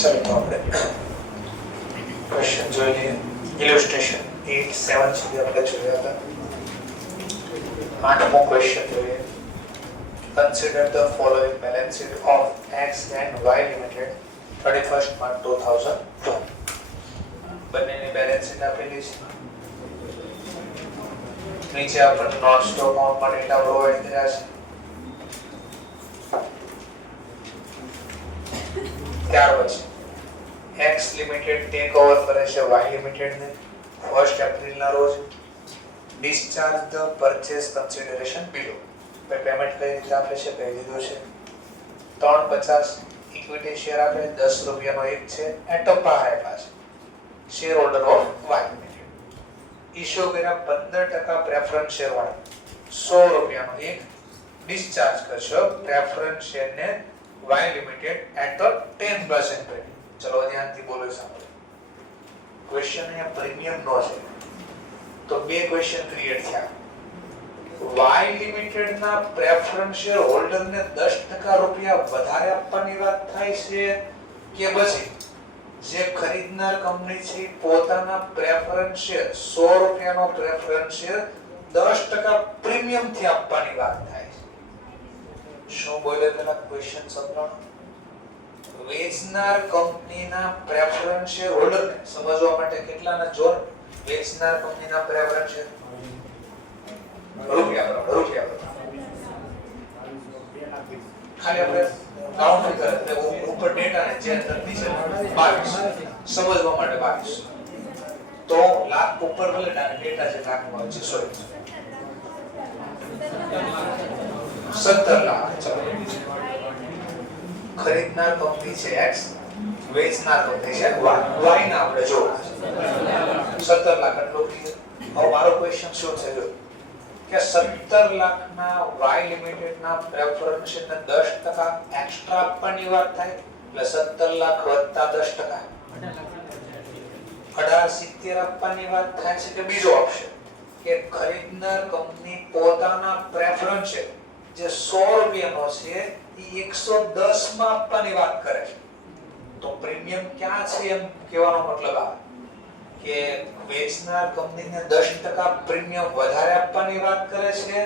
चलो तो આપણે ક્વેશ્ચન જોઈ લઈએ. ઇલુસ્ટ્રેશન 8 7 સુધી આપણે જોયા હતા. આઠમો ક્વેશ્ચન જોઈએ. Consider the following balance sheet of X and Y Limited 31st March 2012. બંનેની બેલેન્સ શીટ આપેલી છે. નીચે આપણને નોન સ્ટોક અકાઉન્ટમાં ડેટા પ્રોવાઈડ કર્યા છે. ત્યાર પછી X લિમિટેડ ટેક ઓવર કરે છે Y લિમિટેડ ને 1st એપ્રિલ ના રોજ. Discharge the purchase consideration below. Payment કઈ રીતે આપે છે કહી દીધું છે. 350 ઇક્વિટી શેર આપે 10 રૂપિયાનો એક છે એટ અ પાર આપ્યા છે. Share holder of Y limited. Issue કર્યા 15% પ્રેફરન્સ શેર વાળા 100 રૂપિયાનો એક ડિસ્ચાર્જ કરશો પ્રેફરન્સ શેર ને Y limited at a 10% rate. ચલો ધ્યાનથી બોલો સાંભળો. ક્વેશ્ચન અહીંયા પ્રીમિયમ નો છે તો બે ક્વેશ્ચન ક્રિએટ થયા. Y લિમિટેડ ના પ્રેફરન્સ શેર હોલ્ડર ને 10% રૂપિયા વધારે આપવાની વાત થાય છે કે પછી જે ખરીદનાર કંપની છે પોતાના પ્રેફરન્સ શેર 100 રૂપિયાનો પ્રેફરન્સ શેર 10% પ્રીમિયમ થી આપવાની વાત થાય છે. શું બોલે પેલા ક્વેશ્ચન સમજાવો. વેચનાર કંપનીના પ્રેફરન્સ શેર હોલ્ડર ને સમજવા માટે કેટલાના જોર વેચનાર કંપનીના પ્રેફરન્સ શેર રૂપિયા ખાલી આપણે રાઉન્ડ ફિગર એટલે ઉપર ડેટા ને જે અંદરથી છે 22 સમજવા માટે 22 તો લાખ ઉપર ભલે ડેટા છે લાખમાં છે સોરી 17 લાખ. ચલો ખરીદનાર કંપની છે X વેચનાર કંપની છે Y ના આપણે જોવા 17 લાખ એટલો ક્લિયર. હવે મારો ક્વેશ્ચન શું છે જો કે 17 લાખના Y લિમિટેડ ના પ્રેફરન્સ શેરને 10% એક્સ્ટ્રા આપવાની વાત થાય એટલે 17 લાખ વત્તા 10% 1870 આપવાની વાત થાય છે કે બીજો ઓપ્શન કે ખરીદનાર કંપની પોતાના પ્રેફરન્સ શેર જે 100 રૂપિયાનો છે એ 110 માં આપવાની વાત કરે છે. તો પ્રીમિયમ ક્યાં છે એમ કહેવાનો મતલબ આ કે વેચનાર કંપનીને 10% પ્રીમિયમ વધારે આપવાની વાત કરે છે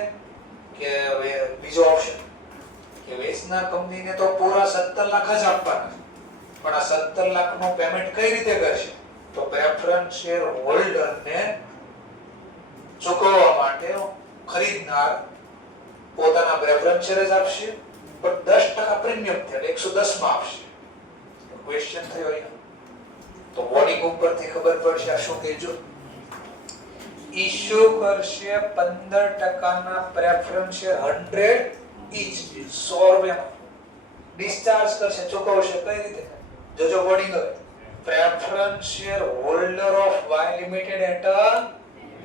કે બીજો ઓપ્શન કે વેચનાર કંપનીને તો પૂરા 17 લાખ જ આપવાના પણ આ 17 લાખનું પેમેન્ટ કઈ રીતે કરશે તો પ્રેફરન્સ શેર હોલ્ડરને ચૂકવવા માટે ખરીદનાર પોતાના પ્રેફરન્સ શેર જ આપશે પણ 10% પ્રીમિયમ એટલે 110 માં આપશે. ક્વેશ્ચન થયો અહીંયા તો બોર્ડિંગ ઉપરથી ખબર પડશે આ શું કહેજો. ઇશ્યુ કરશે 15% ના પ્રેફરન્સ શેર 100 ઈચ 100 રૂપિયા. ડિસ્ચાર્જ કરશે ચૂકવશે કઈ રીતે જોજો બોર્ડિંગ. હવે preference shareholder of Y limited at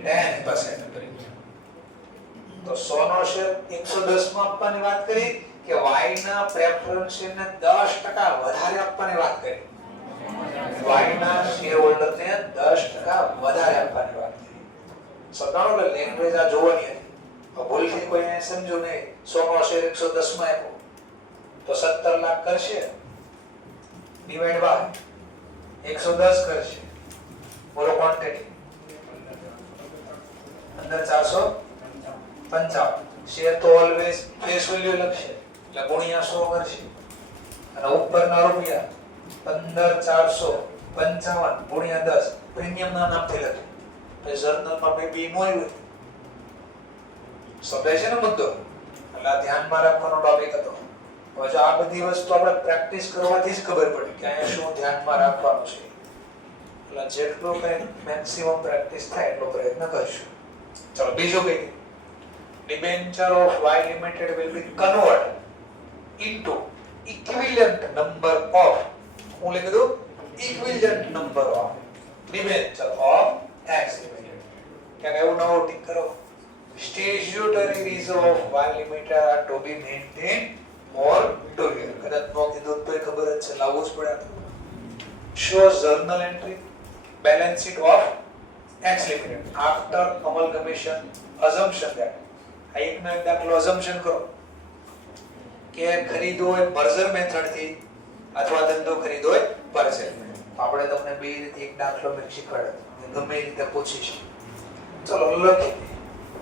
10% premium. તો 100 નો શેર 110 માં આપવાની વાત કરી કે Y ના પ્રેફરન્સ શેરને 10% વધારે આપવાની વાત કરી. Y ના શેર હોલ્ડર ને 10% વધારે આપવાની વાત કરી. સદાનો કે લેંગ્વેજ આ જોવાની હતી. ભૂલથી કોઈને સમજો નહીં 100 નો શેર 110 માં આપ્યો તો 17 લાખ કરશે ડિવાઇડ બાય 110 કરશે બોલો ક્વોન્ટિટી અંદર 455 શેર તો ઓલવેઝ ફેસ વેલ્યુ લખશે એટલે ગુણ્યા 100 કરશે અને ઉપરના રૂપિયા 15455 ગુણ્યા 10 પ્રીમિયમ ના નામથી લખે તો જર્નલમાં બે બી નો આવ્યું સમજાય છે ને મુદ્દો. એટલે ધ્યાનમાં રાખવાનો ટોપિક હતો. હવે જો આ બધી વસ્તુ આપણે પ્રેક્ટિસ કરવાથી જ ખબર પડે કે અહીંયા શું ધ્યાનમાં રાખવાનું છે. એટલે જેટલું કઈ મેક્સિમમ પ્રેક્ટિસ થાય એટલો પ્રયત્ન કરશું. ચલો બીજું કઈ debenture of Y Limited will be converted into equivalent number of હું લખી દઉં equivalent number of debenture of X Limited. ક્યાં એવું નવું ટિક કરો. Statutory reserve of Y Limited are to be maintained more to year. કદાચ નો કીધું તો ખબર જ છે લાવવું જ પડે. Shows journal entry balance sheet of X Limited after amalgamation assumption that આ એકનો એક દાખલો assumption કરો કે ખરીદો એ મર્જર મેથડ થી અથવા ધંધો ખરીદો હોય પરચેસ. આપણે તમને બે રીતે એક દાખલો મેં શીખવાડ્યો, ગમે એ રીતે પૂછીશ. ચલો લખી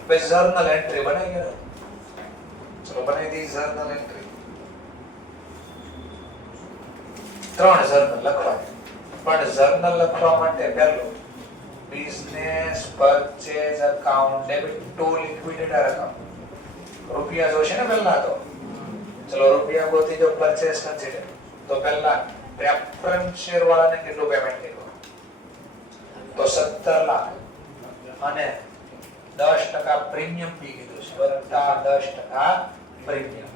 પછી જર્નલ એન્ટ્રી બનાવી ગયો. ચલો બનાવી દી જર્નલ એન્ટ્રી. 3 જર્નલ લખવાની, પણ જર્નલ લખવા માટે પહેલું business purchase account debit to liquidator account. રૂપિયા જોશે ને પહેલા તો. ચલો રૂપિયા ગોતી જો પરચેસ કન્સિડર. તો પહેલા પ્રેફરન્સ શેર વાળાને કેટલું પેમેન્ટ કર્યું? તો 17 લાખ અને 10% પ્રીમિયમ બી કીધું છે, વત્તા 10% પ્રીમિયમ.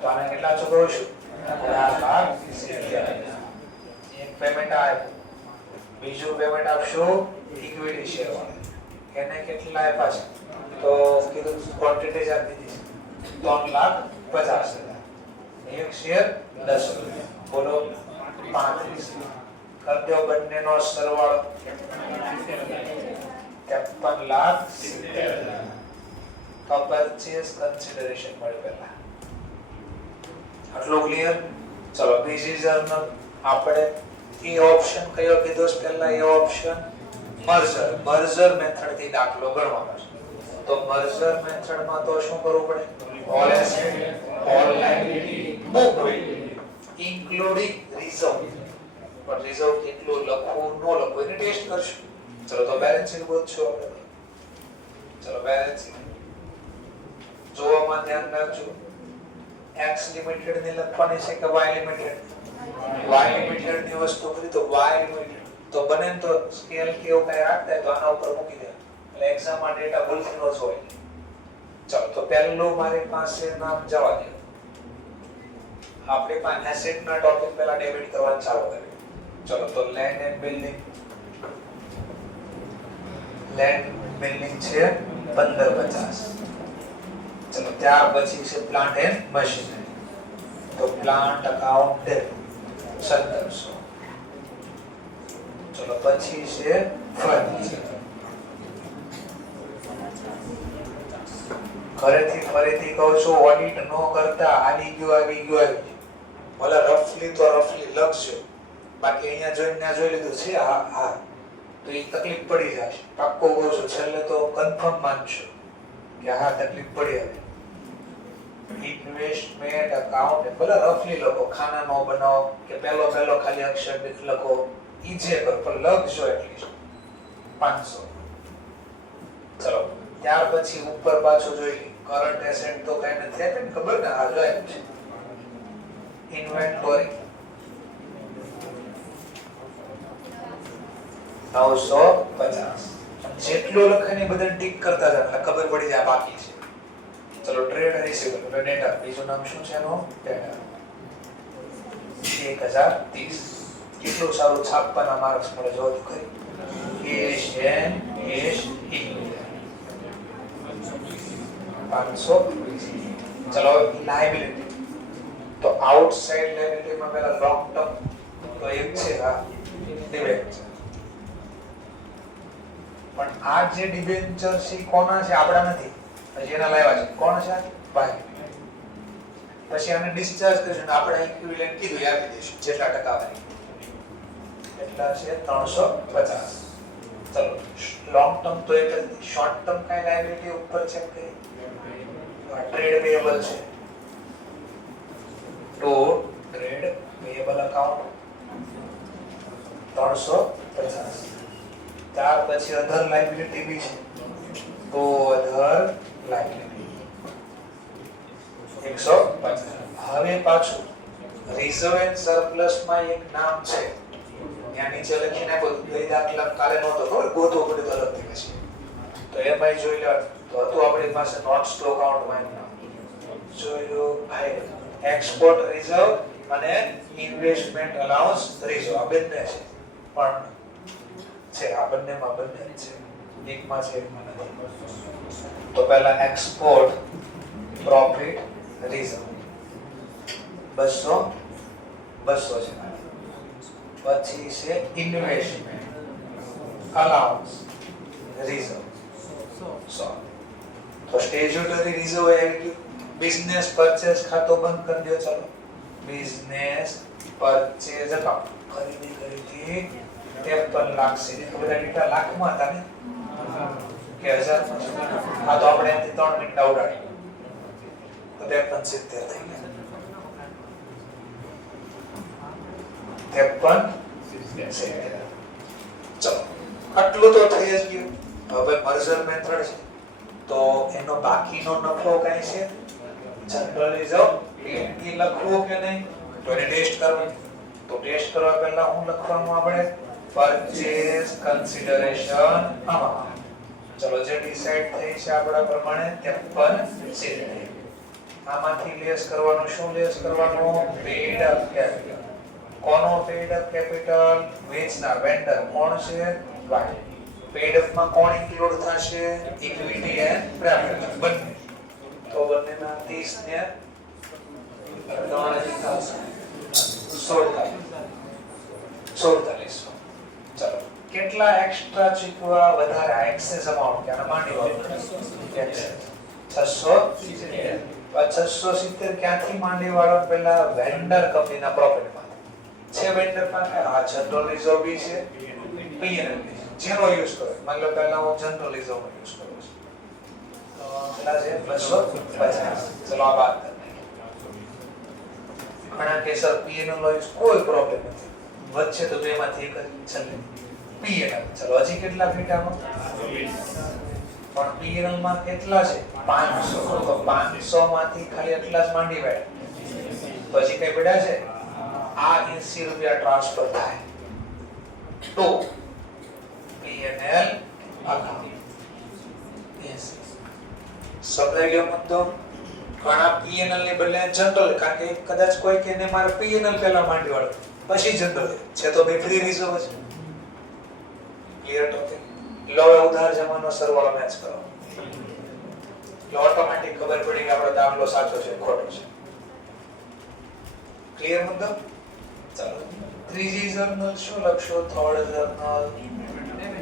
તો આને કેટલા ચૂકવશું? 4,70,000. એક પેમેન્ટ આપ્યું. બીજું પેમેન્ટ આપશું ઇક્વિટી શેર વાળા. એને કેટલા આપ્યા છે? તો કીધું ક્વોન્ટિટી આપી દીધી છે 3,50,000. એક શેર 10 રૂપિયા. બોલો 35. કર દો બંનેનો સરવાળો 53,70,000. તો પરચેસ કન્સિડરેશન મળે પહેલા. આટલું ક્લિયર? ચલો બીજી જર્નલ આપણે એ ઓપ્શન કયો કીધો છે પહેલા? એ ઓપ્શન મર્જર મેથડ થી દાખલો ગણવાનો છે. તો મર્જર મેથડ માં તો શું કરવું પડે? All asset, all liability, book value including reserve. પણ રિઝર્વ કેટલું લખવું ન લખવું એને ટેસ્ટ કરશું. ચલો તો બેલેન્સ શીટ ગોતશો આપણે. ચલો બેલેન્સ શીટ જોવામાં ધ્યાન રાખજો. X લિમિટેડ ને લખવાની છે કે Y લિમિટેડ? Y લિમિટેડ ની વસ્તુ કરી તો Y લિમિટેડ. તો બને તો સ્કેલ કેવો કઈ રાખતા તો આના ઉપર મૂકી દે. એટલે એક્ઝામ માં ડેટા ભૂલથી ન જોય. ચલો તો પહેલું મારી પાસે નામ જવા દે. આપણે પાસે એસેટ ના ટોપિક પહેલા ડેબિટ કરવાનું ચાલુ કરીએ. ચલો તો land and building. Land building છે 1550. ચલો ત્યાર પછી છે પ્લાન્ટ એન્ડ મશીનરી. તો પ્લાન્ટ અકાઉન્ટ 1700. ચલો પછી છે ફર્નિચર. ફરીથી કહું છું, ઓડિટ નો કરતા આવી ગયું. ભલે રફલી તો રફલી લખજો, બાકી અહીંયા જોઈને ના જોઈ લીધું છે હા તો એ તકલીફ પડી જશે. પાક્કો કહું છું, છેલ્લે તો કન્ફર્મ માનશો કે હા તકલીફ પડી હવે. ઇન્વેસ્ટમેન્ટ અકાઉન્ટ ભલે રફલી લખો, ખાના નો બનાવો કે પહેલો ખાલી અક્ષર લખો, ઈ જે કરો પણ લખજો એટલીસ્ટ 500. ચલો ત્યાર પછી ઉપર પાછું જોઈ કરંટ એસેટ તો કઈ નથી આપે ને, ખબર ને? આ જોઈ છે ઇન્વેન્ટરી 950. જેટલું લખાય ને બધા ટીક કરતા જાય એટલે ખબર પડી જાય બાકી છે. ચલો ટ્રેડ રિસીવેબલ ડેટા, બીજું નામ શું છે એનું? ડેટા 1030. કેટલું સારું છાપવાના માર્ક્સ મળે જો તો ખરી. Cash and cash equity 520. ચલો લાયબિલિટી તો આઉટસાઇડ લાયબિલિટી માં પહેલા લોંગ ટર્મ તો એક છે આ ડિબેન્ચર. પણ આ જે ડિબેન્ચર છે કોના છે? આપડા નથી, પછી એના લાવ્યા છે. કોણ છે? ભાઈ. પછી આને ડિસ્ચાર્જ કરીશું, આપણે ઇક્વિવેલન્ટ કીધું એ આપી દઈશું જેટલા ટકા વાળી. એટલા છે 350. ચલો લોંગ ટર્મ તો એક જ, શોર્ટ ટર્મ કઈ લાયબિલિટી ઉપર છે કે ટ્રેડ પેયેબલ છે. તો ટ્રેડ પેયેબલ અકાઉન્ટ 350. ત્યાર પછી અધર લાયબિલિટી બી છે. તો અધર લાયબિલિટી 150. હવે પાછું રિઝર્વ એન્ડ સરપ્લસ માં એક નામ છે, ત્યાં નીચે લખીને આપ્યું. ગઈ દાખલા કાલે નહોતો ખબર, ગોતવો પડ્યું અલગથી પછી. તો એમાં જોઈ લો તો હતું આપણી પાસે નોટ સ્ટોક અકાઉન્ટ માં નામ જોઈ લો ભાઈ. એક્સપોર્ટ રિઝર્વ અને ઇન્વેસ્ટમેન્ટ અલાઉન્સ રિઝર્વ આ બંને છે, પણ છે આ બંનેમાં બંને છે, એકમાં છે એકમાં નથી. તો પહેલા એક્સપોર્ટ પ્રોફિટ રિઝર્વ 200 છે. પછી છે ઇન્વેસ્ટમેન્ટ અલાઉન્સ રિઝર્વ 100. તો સ્ટેચ્યુટરી રિઝર્વ આવી ગયું. બિઝનેસ પરચેસ ખાતો બંધ કરી દો. ચલો બિઝનેસ પરચેઝ અકાઉન્ટ ખરીદી કરી હતી 53 લાખ છે. તો બધા ડેટા લાખમાં હતા ને કે હજારમાં? આ તો આપણે એમથી 3 મિનિટ ઉડાડી તો 53 70 થઈ ગયા. 53 70. ચલો આટલું તો થઈ જ ગયું. હવે મર્જર મેથડ છે તો એનો બાકીનો નફો કઈ છે? જનરલિઝમ એ લખવું કે નહીં? તો એને ટેસ્ટ કરવાનું. તો ટેસ્ટ કરવા પહેલા હું લખવાનું આપણે પરચેઝ કન્સિડરેશન અમાઉન્ટ. ચલો જે ડિસાઈડ થઈ છે આપણા પ્રમાણે 53 70. આમાંથી લેસ કરવાનું. શું લેસ કરવાનું? Paid up capital. કોનો પેડ અપ કેપિટલ? વેચનાર વેન્ડર કોણ છે? વાય. પેડ અપ માં કોણ ઇન્ક્લુડ થશે? ઇક્વિટી એન્ડ પ્રેફરન્સ બંને. તો બંનેના 30 ને 47. ચલો કેટલા એક્સ્ટ્રા ચૂકવા વધારે એક્સેસ અમાઉન્ટ કે માંડી વાળું 670. 670 ક્યાંથી માંડી વાળો? પહેલા વેન્ડર કંપનીના પ્રોફિટ માં છે. વેન્ડર પાસે આ જનરલ રિઝર્વ બી છે, પીએનએલ બી છે. જેનો યુઝ કરો. માની લો પહેલા હું જનરલ રિઝર્વ નો યુઝ કરું છું તો કેટલા છે? 250. ચલો આ બાદ કરી ઘણા કેસર પીએનએલ નો યુઝ કોઈ પ્રોબ્લેમ નથી. વચ્ચે તો બેમાંથી એક જ છેલ્લે પીએનએલ. ચલો હજી કેટલા ફીટામાં? પણ પીએનએલ માં કેટલા છે? 500. તો 500 માંથી ખાલી એટલા જ માંડી વાળે. પછી કઈ પડ્યા છે? આ 80 રૂપિયા ટ્રાન્સફર થાય તો પીએનએલ અકાઉન્ટ. સમજાઈ ગયો મુદ્દો? ઘણા પીએનએલ ને બદલે જનરલ, કારણ કે કદાચ કોઈ કે ને મારે પીએનએલ પહેલા માંડી વાળો પછી જનરલ છે તો બે ફ્રી રિઝર્વ છે. Clear topic? લો ઉધાર જમાનો સરવાળો મેચ કરો એટલે ઓટોમેટિક ખબર પડી કે આપણો દાખલો સાચો છે ખોટો છે. ક્લિયર મુદ્દો? ચાલો ત્રીજી જર્નલ શું લખશો? થર્ડ જર્નલ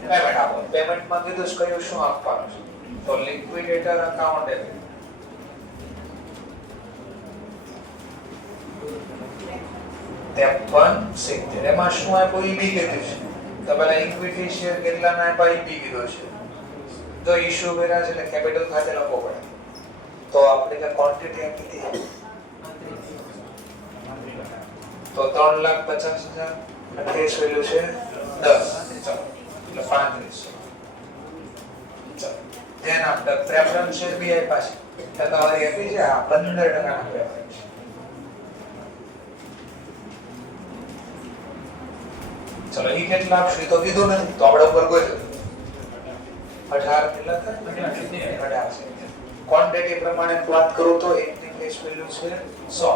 પેમેન્ટ આપો. પેમેન્ટ માં કીધું છે કયું શું આપવાનું છે? તો લિક્વિડેટર અકાઉન્ટ ડેબિટ. એમાં શું આપ્યું? ઈબી કીધું છે. તો પેલા ઇક્વિટી શેર કેટલા ના આપ્યા? ઈબી કીધું છે. તો ઇશ્યુ કર્યા છે એટલે કેપિટલ ખાતે લખવો પડે. તો આપણે કે ક્વોન્ટિટી આપી હતી તો 3,50,000 અને ફેસ વેલ્યુ છે 10. ચલો એટલે 35. ચલો ધ્યાન આપતા પ્રેફરન્સ શેર બી આપ્યા છે. ટકાવારી આપી છે. આ 15% ના પ્રેફરન્સ. ચલો ઈ કેટલા આપશે તો કીધું નથી તો આપણે ઉપર ગોઈ 18 કેટલા થાય? 18. ક્વોન્ટિટી પ્રમાણે વાત કરું તો એની ફેસ વેલ્યુ છે 100.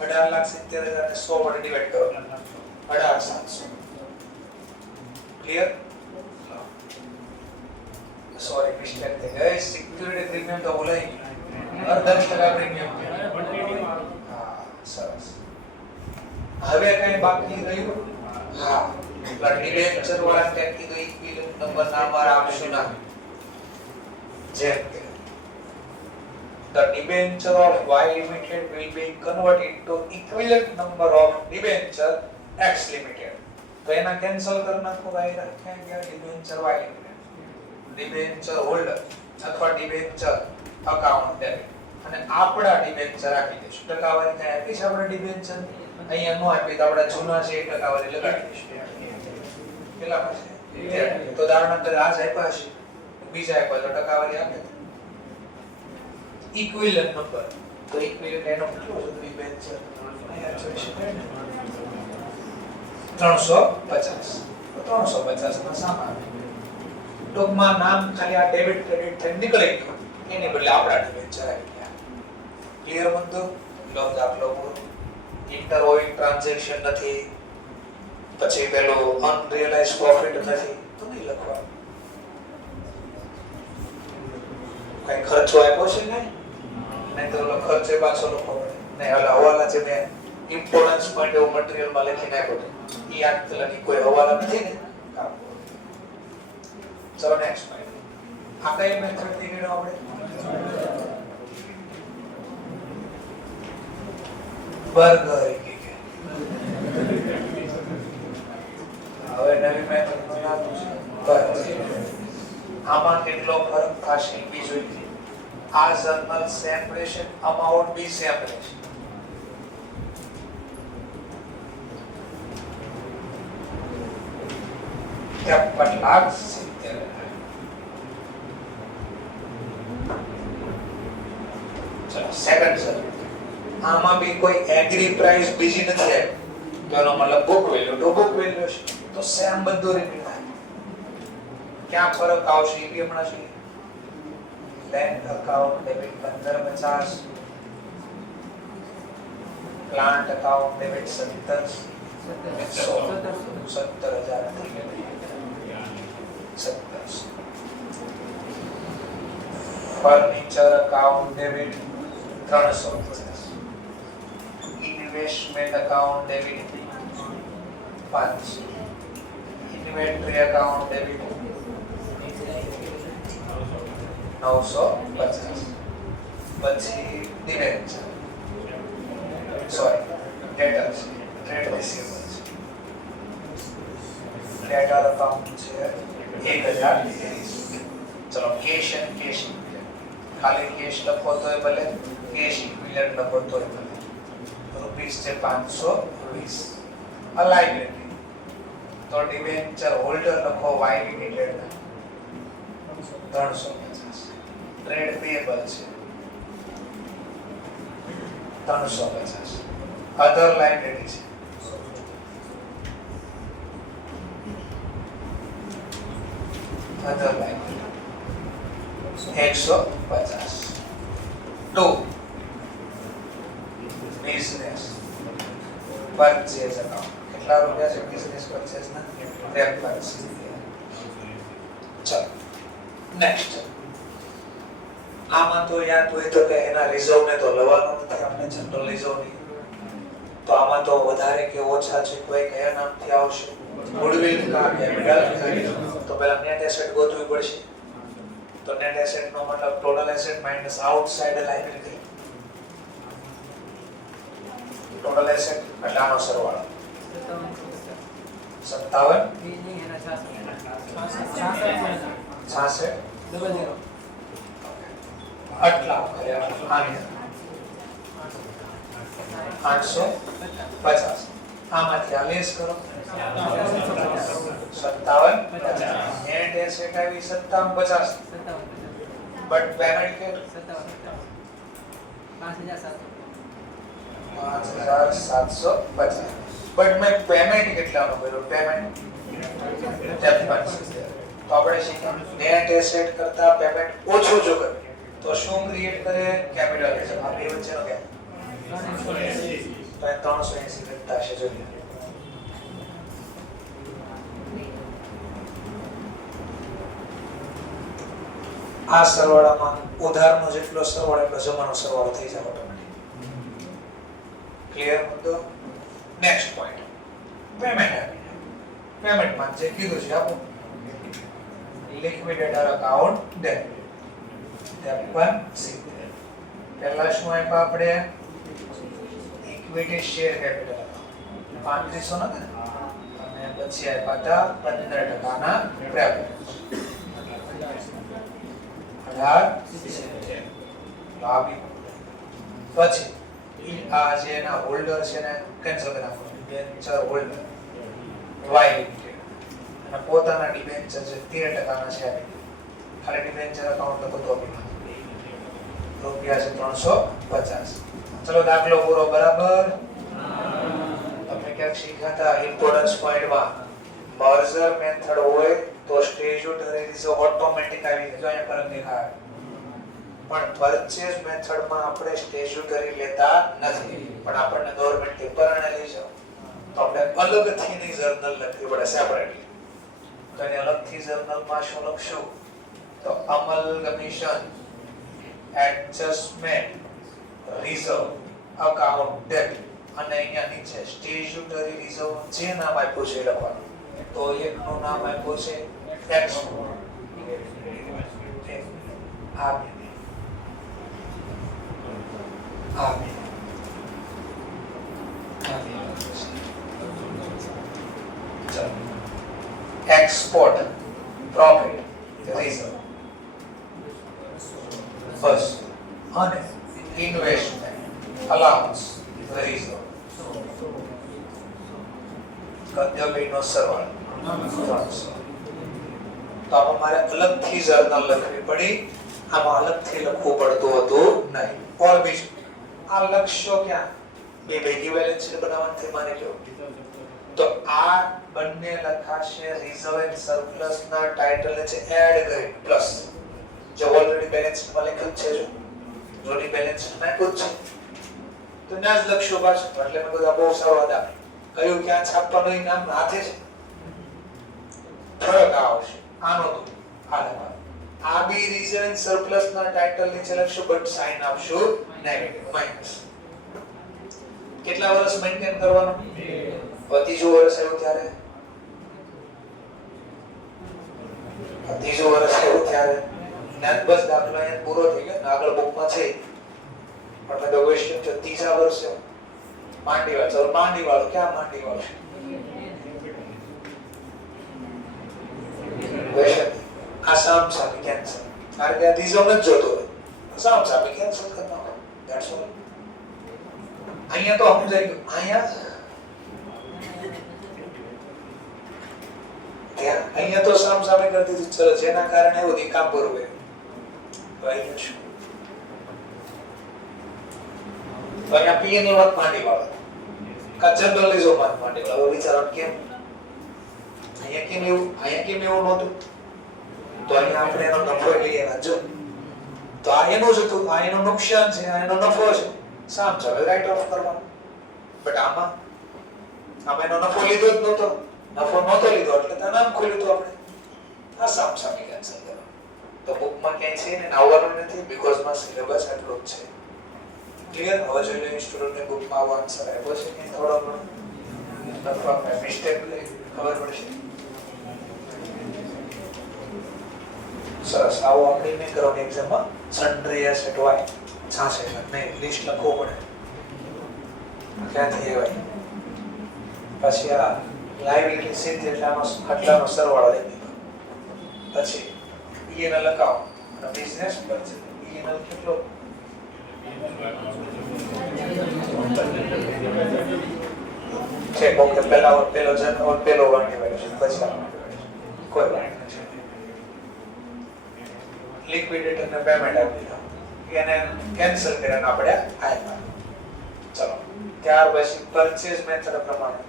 18,70,000 ને 100 વડે ડિવાઇડ કરો 18,700. ક્લિયર? સોરી મિસ્ટેક થઈ ગઈ. સિક્યુરિટી પ્રીમિયમ તો બોલાય 10% પ્રીમિયમ. હા સરસ. હવે કઈ બાકી રહ્યું? હા ડિબેન્ચર વાળા ટેક કીધું ઇક્વિવેલન્ટ નંબર ના માર આપશું ના. જેમ કે the debenture of Y limited will be converted into equivalent number of debenture X limited. તો એના કેન્સલ કરી નાખો. ભાઈ ક્યાં ગયા? debenture Y limited, debenture holder અથવા debenture account debit અને આપણા debenture આપી દઈશું. ટકાવારી કઈ આપી છે આપણે debenture? અહીંયા નો આપી તો આપણે જૂના છે ટકાવારી લગાડી દઈશું. કેટલા છે? તો દાખલા તરીકે આ જ આપ્યા છે, બીજા આપ્યા તો ટકાવારી આપે. ઇક્વિવેલન્ટ નંબર તો ઇક્વિવેલન્ટ એનો કેટલો છે? ડિબેન્ચર અહીંયા જોઈ શકાય ને 350. તો 350 માં સામાન ટૂંકમાં નામ ખાલી આ ડેબિટ ક્રેડિટ થઈ નીકળી ગયું એની બદલે આપણા ડિબેન્ચર આવી ગયા. ક્લિયર મુદ્દો? લો દાખલો પૂરો. ઇન્ટરઓઇન ટ્રાન્ઝેક્શન નથી, પછી પેલો અનરિયલાઇઝ પ્રોફિટ નથી તો નહીં લખવાનું. કઈ ખર્ચો આપ્યો છે ને નહીં તો ખર્ચે પાછો લખવો પડે. નહીં હવાલા છે મેં ઇમ્પોર્ટન્સ પોઈન્ટ એવું મટીરીયલમાં લખીને આપ્યો છે ઈ આ લખી કોઈ હવાલા નથી ને. ચલો નેક્સ્ટ પોઈન્ટ. આ કઈ મેથડ થી ગયો આપણે? બર્ગર કે આમાં કેટલો ફરક થશે એ બી જોઈએ. આ જર્નલ સેમ રહેશે, અમાઉન્ટ બી સેમ રહેશે. ₹53,70,000. ચલો સેકન્ડ સર, આમાં બી કોઈ એગ્રી પ્રાઇસ બીજી નથી આવી તો એનો મતલબ બુક વેલ્યુ તો બુક વેલ્યુ છે, તો સેમ બધું રિપીટ થાય. ક્યાં ફરક આવશે એ બી હમણાં જોઈએ. Land account debit 15,50, plant account debit 17,000 furniture account debit 350, investment account debit 500, inventory account debit 950, પછી debenture debtors trade receivables debtor account છે 1030. ચલો કેશ એન્ડ કેશ ખાલી કેશ લખો તોય ભલે, કેશ ઇક્વિવેલન્ટ લખો તોય ભલે. રૂપીસ છે 520. અલાઇબિલિટી તો ડિબેન્ચર હોલ્ડર લખો વાય લિમિટેડ 350. ટ્રેડ પેયેબલ છે 350. અધર લાઇબિલિટી છે અધર લાઇબિલિટી 150. ટુ બિઝનેસ પરચેઝ અકાઉન્ટ કેટલા રૂપિયા છે બિઝનેસ પરચેઝ ના 53. ચલો નેક્સ્ટ, આમાં તો યાદ હોય તો કે એના રિઝર્વ ને તો લેવાનું નથી આપણે, જનરલ રિઝર્વ ની. તો આમાં તો વધારે કે ઓછા છે કોઈ કયા નામથી આવશે, ગુડવિલ કા કેપિટલ. તો પહેલા નેટ એસેટ ગોતવી પડશે. તો નેટ એસેટ નો મતલબ total asset minus outside liability. Total asset એટલે આનો સરવાળો 57 આટલા આની 850. આમાંથી આ લેસ કરો 5750. નેટ એસેટ આવી 5750, બટ પેમેન્ટ કે 5,750. બટ મેં પેમેન્ટ કેટલાનો કર્યો? પેમેન્ટ 53. તો આપણે શીખ્યા નેટ એસેટ કરતા પેમેન્ટ ઓછું જો કરે તો શું ક્રિએટ કરે? Capital asset. આ બે વચ્ચેનો ગેપ તો 380 કરતા છે. જોઈએ આ સરવાળામાં ઉધારનો જેટલો સરવાળો એટલો જમાનો સરવાળો થઈ જાય ઓટોમેટિક. ક્લિયર મુદ્દો? Next point, payment. પેમેન્ટમાં જે કીધું છે આપો લિક્વિડેટર અકાઉન્ટ ડેબિટ 53. પહેલા શું આપ્યા આપણે? ઇક્વિટી શેર કેપિટલ 3500 નતા, અને પછી આપ્યા હતા 15% ના પ્રેફરન્સ 1870. લાભી પછી આ જે એના હોલ્ડર છે ને કેન્સલ કરી નાખો. ડિબેન્ચર હોલ્ડર વાય લિમિટેડ અને પોતાના ડિબેન્ચર જે 13% ના છે, ખાલી ડિબેન્ચર અકાઉન્ટ લખો તો બી રૂપિયા છે 350. ચલો દાખલો પૂરો બરાબર. તમે ક્યાંક શીખ્યા હતા ઇમ્પોર્ટન્સ પોઈન્ટમાં મર્જર મેથડ હોય તો સ્ટેચ્યુટરી રિઝર્વ ઓટોમેટિક આવી જાય. જો અહીંયા ફરક દેખાય, પણ પરચેઝ મેથડમાં આપણે સ્ટેચ્યુટરી લેતા નથી, પણ આપણને ગવર્નમેન્ટ પરણે લઈ જાવ તો આપણે અલગથી ની જર્નલ લખવી પડે સેપરેટલી. તો એને અલગથી જર્નલમાં શું લખશું? તો અમલગમીશન એડજસ્ટમેન્ટ રિઝર્વ અકાઉન્ટ ડેબિટ, અને અહીંયા નીચે સ્ટેચ્યુટરી રિઝર્વ જે નામ આપ્યું છે લખવાનું. તો એકનું નામ આપ્યું છે એક્સપોર્ટ. એક્સપોર્ટ પ્રોફિટ રિઝર્વ વસ્તુ અને ઇન્વેસ્ટમેન્ટ અલાઉન્સ રિઝર્વ ગદ્ય બેનો સરવાળો 300. તો આમાં મારે અલગથી જર્નલ લખવી પડી, આમાં અલગથી લખવું પડતું હતું નહીં. ઓર બીજું આ લક્ષ્યો ક્યાં બે ભેગી બેલેન્સ શીટ બનાવવાની માને લ્યો તો આ બંને લખાશે રિઝર્વ એન્ડ સરપ્લસ ના ટાઇટલ છે એડ કરી પ્લસ જે ઓલરેડી બેલેન્સ માં લખેલું છે જો જોની બેલેન્સ માં નાખ્યું છે તો ના જ લક્ષ્યો પાછું એટલે મેં બધા બહુ સારો હતા કયું ક્યાં છાપવાનું નામ હાથે છે ફરક આવશે આનો તો આ બી રિઝર્વ એન્ડ સરપ્લસ ના ટાઇટલ નીચે લખશો બટ સાઇન આપશો નેગેટિવ માઈનસ. કેટલા વર્ષ મેન્ટેન કરવાનું? ત્રીજું વર્ષ આવ્યું ત્યારે ત્રીજું વર્ષ આવ્યું ત્યારે બસ દાખલો અહીંયા પૂરો થઈ ગયો આગળ બુકમાં છે પણ મેં તો ક્વેશ્ચન છે ત્રીજા વર્ષે માંડીવાળ ચલો માંડીવાળો ક્યાં માંડીવાળો ક્વેશ્ચન આ સામ સામે કેન્સલ કારણ કે આ ત્રીજો ન જોતો હોય સામ સામે કેન્સલ કરી નાખો ધેટ્સ ઓલ. અહીંયા તો સમજાઈ ગયું અહીંયા તો સામ સામે કરી દીધું ચલો જેના કારણે એવું નહીં કામ પૂરું કર્યું અહીંયા શું અહીંયા પી ની વાત માંડી વાળો કા જનરલ લીઝો માંડી વાળો વિચારો કેમ અહીંયા કેમ એવું નહોતું તો અહીંયા આપણે એનો નફો લઈએ જો તો આ એનું જ હતું આ એનું નુકસાન છે આ એનો નફો છે સામ સામે રાઈટ ઓફ કરવાનો બટ આમાં એનો નફો લીધો જ નહોતો નફો નહોતો લીધો એટલે તો નામ ખોલ્યું તો આપણે આ સામ સામે કેન્સલ કરવાનું તો બુકમાં ક્યાંય છે ને આવવાનું નથી બીકોઝ માં સિલેબસ એટલો જ છે. ક્લિયર? હવે જોઈ લઈએ સ્ટુડન્ટની બુકમાં આવો આન્સર આપ્યો છે કે થોડો ઘણો લખવામાં મિસ્ટેક ખબર પડશે. સરસ આવો આપણે નહીં કરવાની એક્ઝામમાં સન્ડ્રી એસેટ વાય છાશે નહીં લિસ્ટ લખવું પડે ક્યાંથી એવાય પછી આ લાયબિલિટી સીધી એટલે આટલાનો સરવાળો લઈ દીધો પછી ઈએનએલ અકાઉન્ટ અને બિઝનેસ પરચેઝ ઈએનએલ કેટલો છે ઓકે પેલો જન પેલો વાંટી વાળો છે પછી કોઈ વાંટી નથી લિક્વિડેટર ને પેમેન્ટ આપી દીધો એને કેન્સલ કર્યા આપણે આપ્યા ચલો ત્યાર પછી પરચેઝ મેથડ પ્રમાણે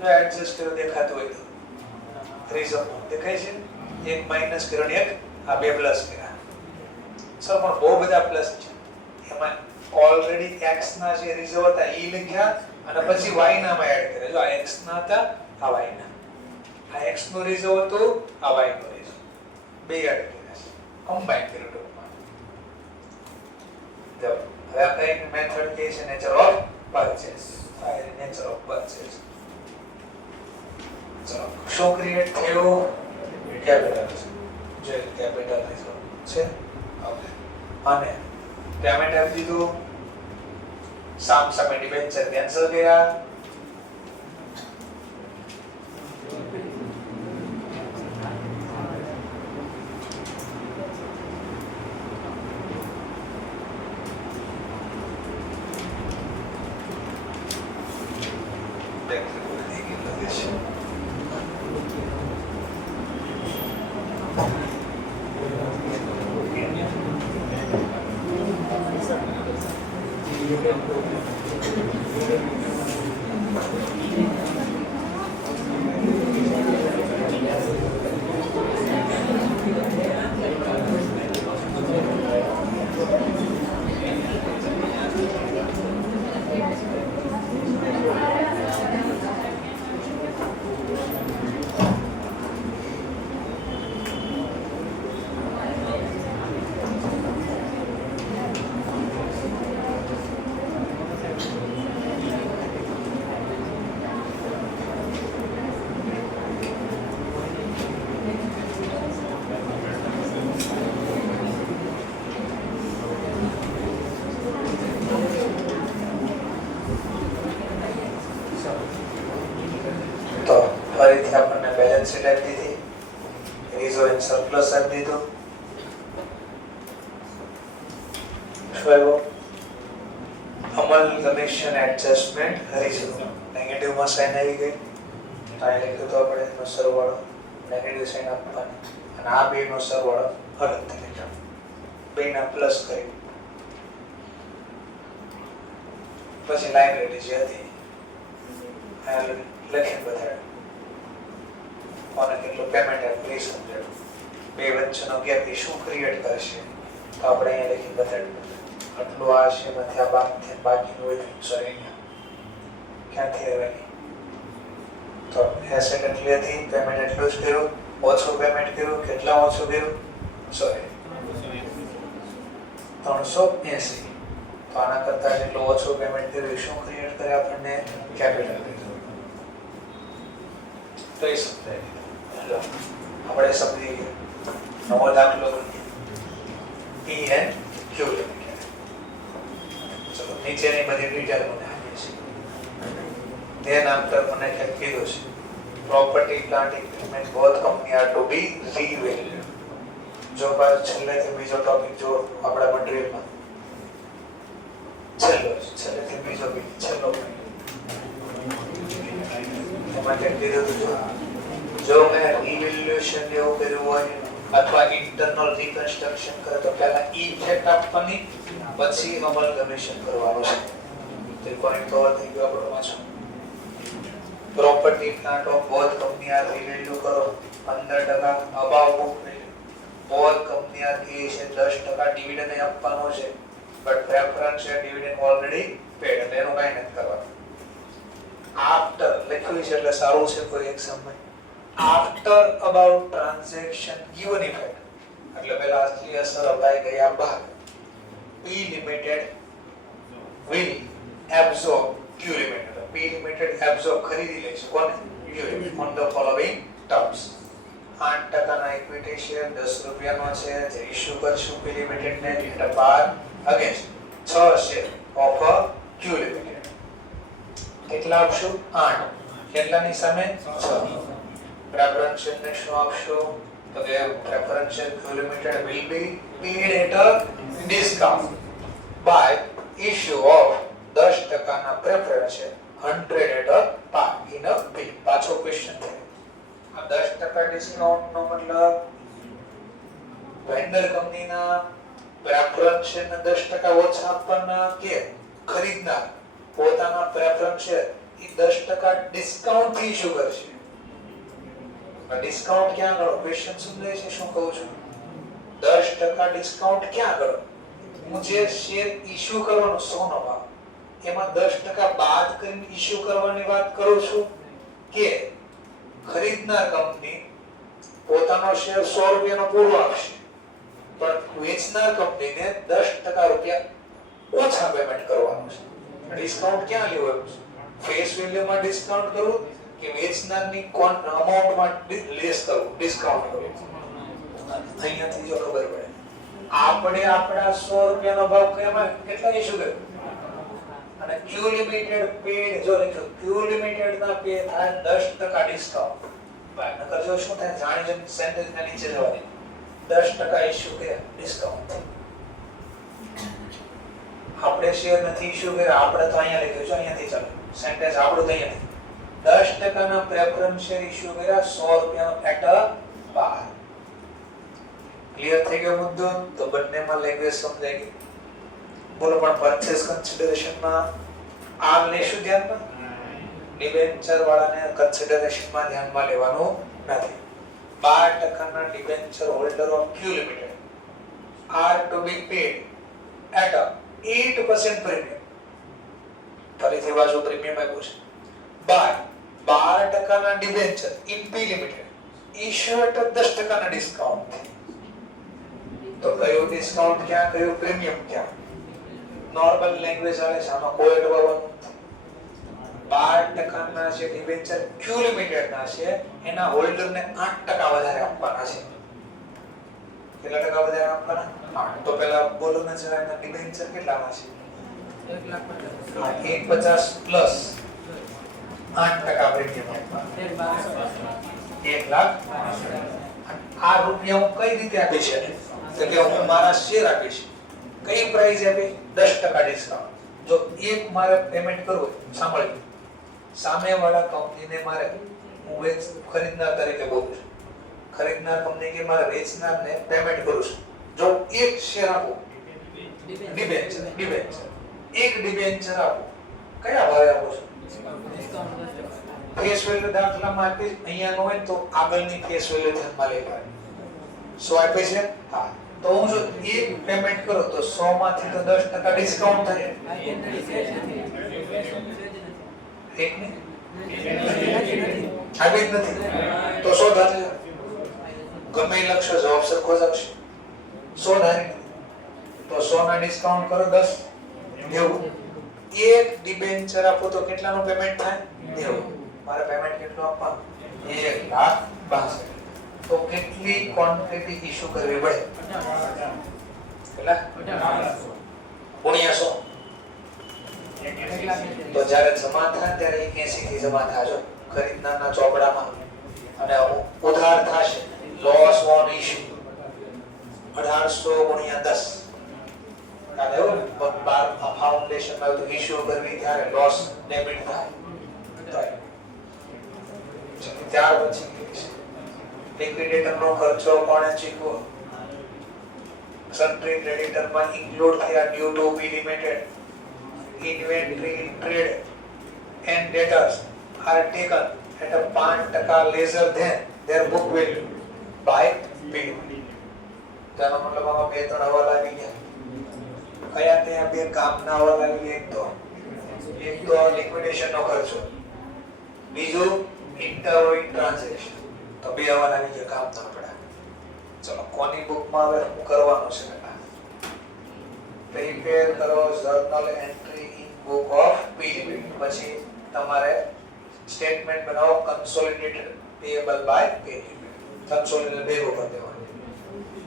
જો એડજસ્ટ કર્યો દેખાતું હોય તો રિઝર્વ દેખાય છે એક માઈનસ કર્યો ને એક આ બે પ્લસ કર્યા સર પણ બહુ બધા પ્લસ છે એમાં ઓલરેડી x ના જે રિઝર્વ હતા ઈ લખ્યા અને પછી y નામાં એડ કર્યા જો આ x ના હતા આ y ના આ x નું રિઝર્વ હતું આ y નું રિઝર્વ બે એડ કર્યા કમ્બાઈન કર્યું ટૂંકમાં જો હવે આ કઈ મેથડ કે છે નેચર ઓફ પરચેઝ આ નેચર ઓફ પરચેઝ ચલો શું ક્રિએટ થયું કેપિટલ જે કેપિટલ રિઝર્વ છે ઓકે અને પેમેન્ટ આપી દીધું સામ સામે ડિબેન્ચર કેન્સલ કર્યા ફરીથી આપણને બેલેન્સ શીટ આપી દીધી રિઝર્વ એન્ડ સરપ્લસ આપી દીધું શું આવ્યો? અમલગમેશન એડજસ્ટમેન્ટ હરીશું. નેગેટિવ માં સાઈન આવી ગઈ. આ લખ્યું તો આપણે એનો સરવાળો નેગેટિવ સાઈન આપવાની અને આ બે નો સરવાળો અલગથી લખ્યો. બેના પ્લસ કરી પછી લાઇબ્રેરી જે હતી આ લખીને બતાવ્યું. કોને કેટલું પેમેન્ટ આપી સમજાવ્યું. બે વચ્ચેનો ગેપ એ શું ક્રિએટ કરશે તો આપણે અહીંયા લખીને બતાવ્યું. આટલું આ છે માંથી આ બાકીનું હોય સોરી અહીંયા ક્યાંથી રહેવાની તો એસેટ એટલી હતી, પેમેન્ટ એટલું જ કર્યું, ઓછું પેમેન્ટ કર્યું, કેટલા ઓછું કર્યું સોરી 380. તો આના કરતા જેટલું ઓછું પેમેન્ટ કર્યું શું ક્રિએટ કરે આપણને કેપિટલ તો એ સમજાય. આપણે સમજી ગયા. નવો દાખલો પી એન્ડ ક્યુ લિમિટેડ. ચલો નીચેની બધી ડિટેલ મને આપી છે. ધ્યાન આપતા મને ખ્યાલ કીધું છે property plant equipment both company are to be revalued. જો પાછો છેલ્લેથી બીજો ટોપિક જો આપણા મટીરીયલમાં છેલ્લેથી બીજો છેલ્લો એમાં કેમ કીધું જો મેં રિવેલ્યુએશન એવું કર્યું હોય અથવા ઇન્ટરનલ રિકન્સ્ટ્રક્શન કરે તો પહેલા ઇફેક્ટ આપવાની પછી અમલગમેશન કરવાનું છે. ત્રિકોણ કવર થઈ ગયો આપણો પાછો. Property plant of both company are revalue કરો 15% above book value. Both company are કે છે 10% ડિવિડન્ડ આપવાનો છે બટ પ્રેફરન્સ છે ડિવિડન્ડ ઓલરેડી પેડ એટલે એનું કાઈ નથી કરવાનું. આફ્ટર લખ્યું છે એટલે સારું છે કોઈ એક્ઝામમાં. After about transaction given effect એટલે પહેલા અસલી અસર અપાઈ ગયા બાદ પી limited will absorb Q limited. P limited absorb ખરીદી લે છે કોને? Q limited on the following terms. 8% ના ઇક્વિટી શેર 10 રૂપિયાનો છે જે ઇશ્યુ કરશું P limited ને એટલે 12 against 6 share of Q limited. કેટલા આપશું? 8. કેટલાની સામે? 6. પ્રેફરન્સ શેર ને શું આપશો? તો કે preference share Q limited will be paid at a discount by issue of 10% ના preference share 100 at a par in a bill. પાછો ક્વેશ્ચન છે આ 10% ડિસ્કાઉન્ટ નો મતલબ વેન્ડર કંપનીના પ્રેફરન્સ શેર ને 10% ઓછા આપવાના કે ખરીદનાર પોતાના પ્રેફરન્સ શેર એ 10% ડિસ્કાઉન્ટ થી ઇશ્યુ કરશે. ડિસ્કાઉન્ટ ક્યાં કરો? ક્વેશ્ચન સમજાય છે શું કહું છું? 10% ડિસ્કાઉન્ટ ક્યાં કરો? હું જે શેર ઇશ્યુ કરવાનો 100 નો ભાવ એમાં 10% બાદ કરીને ઇશ્યુ કરવાની વાત કરું છું કે ખરીદનાર કંપની પોતાનો શેર 100 રૂપિયાનો પૂરો આપશે પણ વેચનાર કંપનીને 10% રૂપિયા ઓછા પેમેન્ટ કરવાનું છે. ડિસ્કાઉન્ટ ક્યાં લેવાનું છે? ફેસ વેલ્યુમાં ડિસ્કાઉન્ટ કરું કે વેચનારની અમાઉન્ટમાં લેસ કરું ડિસ્કાઉન્ટ કરું? અહીંયાથી જો ખબર પડે આપણે આપણા 100 રૂપિયાનો ભાવ કેમાં કેટલા ઇશ્યુ કર્યો અને Q લિમિટેડ પેડ જો લખ્યું Q લિમિટેડ ના પે થાય 10% ડિસ્કાઉન્ટ. ભાઈ નકર જો શું થાય જાણી જો સેન્ટેન્સ ના નીચે જવાની 10% ઇશ્યુ કે ડિસ્કાઉન્ટ. આપણે શેર નથી ઇશ્યુ કર્યા આપણે તો અહીંયા લખ્યું છે અહીંયાથી ચાલો સેન્ટેન્સ આપણું તો અહીંયાથી 10% ના પ્રેફરન્સ શેર ઇશ્યુ કર્યા 100 રૂપિયાનો એટ અ બાર. ક્લિયર થઈ ગયો મુદ્દો? તો બંનેમાં લેંગ્વેજ સમજાઈ ગઈ. બોલો પણ પરચેસ કન્સિડરેશન માં આ લેશું ધ્યાનમાં? ડિબેન્ચર વાળાને કન્સિડરેશન માં ધ્યાનમાં લેવાનું નથી. 12% ના debenture holder of Q limited are to be paid at a 8% premium. ફરીથી વાંચો પ્રીમિયમ આપ્યું છે. બાય 12% ના debenture in P limited issued at 10% ના ડિસ્કાઉન્ટ. તો કયો ડિસ્કાઉન્ટ ક્યાં કયો પ્રીમિયમ ક્યાં? નોર્મલ લેંગ્વેજ આવે છે આમાં કોઈ અડવાનું 12% ના જે ડિબેન્ચર Q લિમિટેડ ના છે એના હોલ્ડરને 8% વધારે આપવાના છે. કેટલા ટકા વધારે આપવાના? 8. તો પહેલા બોલો ને જરા એના ડિબેન્ચર કેટલામાં છે? 1.50 પ્લસ 8% પ્રીમિયમ આપવાના 1 લાખ. આ રૂપિયા હું કઈ રીતે આપીશ? એટલે કે હું મારા શેર આપીશ કઈ પ્રાઇસ આપી? 10% ડિસ્કાઉન્ટ. જો એક મારે પેમેન્ટ કરવું, સાંભળજો, સામેવાળા કંપનીને મારે, હું ખરીદનાર તરીકે બોલું છું, ખરીદનાર કંપની કે મારે વેચનારને પેમેન્ટ કરું છું. જો એક શેર આપો, ડિબેન્ચર એક ડિબેન્ચર આપો, કયા ભાવે આપો છો? ફેસ વેલ્યુ દાખલામાં આપી, અહીંયા નો હોય તો આગળની ફેસ વેલ્યુ ધ્યાનમાં લેવાની. 100 આપે છે, હા, તો હું જો એક પેમેન્ટ કરું તો 100 માંથી તો 10% ડિસ્કાઉન્ટ થાય. એક ને આવી જ નથી તો 100 ધારે, ગમે એ લખશો જવાબ સરખો જ આવશે. 100 ધારે તો 100 ના ડિસ્કાઉન્ટ કરો 10, 90. એક ડિબેન્ચર આપો તો કેટલાનું પેમેન્ટ થાય? 90. મારે પેમેન્ટ કેટલું આપવાનું? 1,62,000. તો કેટલી ક્વોન્ટિટી ઇશ્યુ કરવી પડે? કેટલા? 1800. તો જ્યારે જમા થાય ત્યારે 81 થી જમા થાજો ખરીદનારના ચોપડામાં, અને ઉધાર થશે લોસ ઓન ઇશ્યુ 1800 × 10. કાલે એવું ફાઉન્ડેશનમાં તો ઇશ્યુ કરવી ત્યારે લોસ ડેબિટ થાય. ત્યાર પછી લિક્વિડેટરનો ખર્ચો કોણે ચૂકવો? સન્ટ્રી ક્રેડિટરમાં ઇન્ક્લુડ થયા due to B limited. Inventory in trade and debtors are taken at a 5% lesser than their book value by bill. તેનો મતલબ આમાં બે ત્રણ હવાલા આવી ગયા. કયા ત્યાં બે કામના હવાલા આવી ગયા? એક તો લિક્વિડેશન નો ખર્ચો, બીજું ઇન્ટરઓઇન ટ્રાન્ઝેક્શન. તો બે હવાલા આવી ગયા કામના આપડા. ચલો કોની બુકમાં હવે શું કરવાનું છે? પ્રિપેર કરો journal entry in book off period. પછી તમારે સ્ટેટમેન્ટ બનાવો કન્સોલિડેટેડ પેયેબલ બાય પીરિયડ. કન્સોલિડેટેડ ભેગો કરી દેવાનો.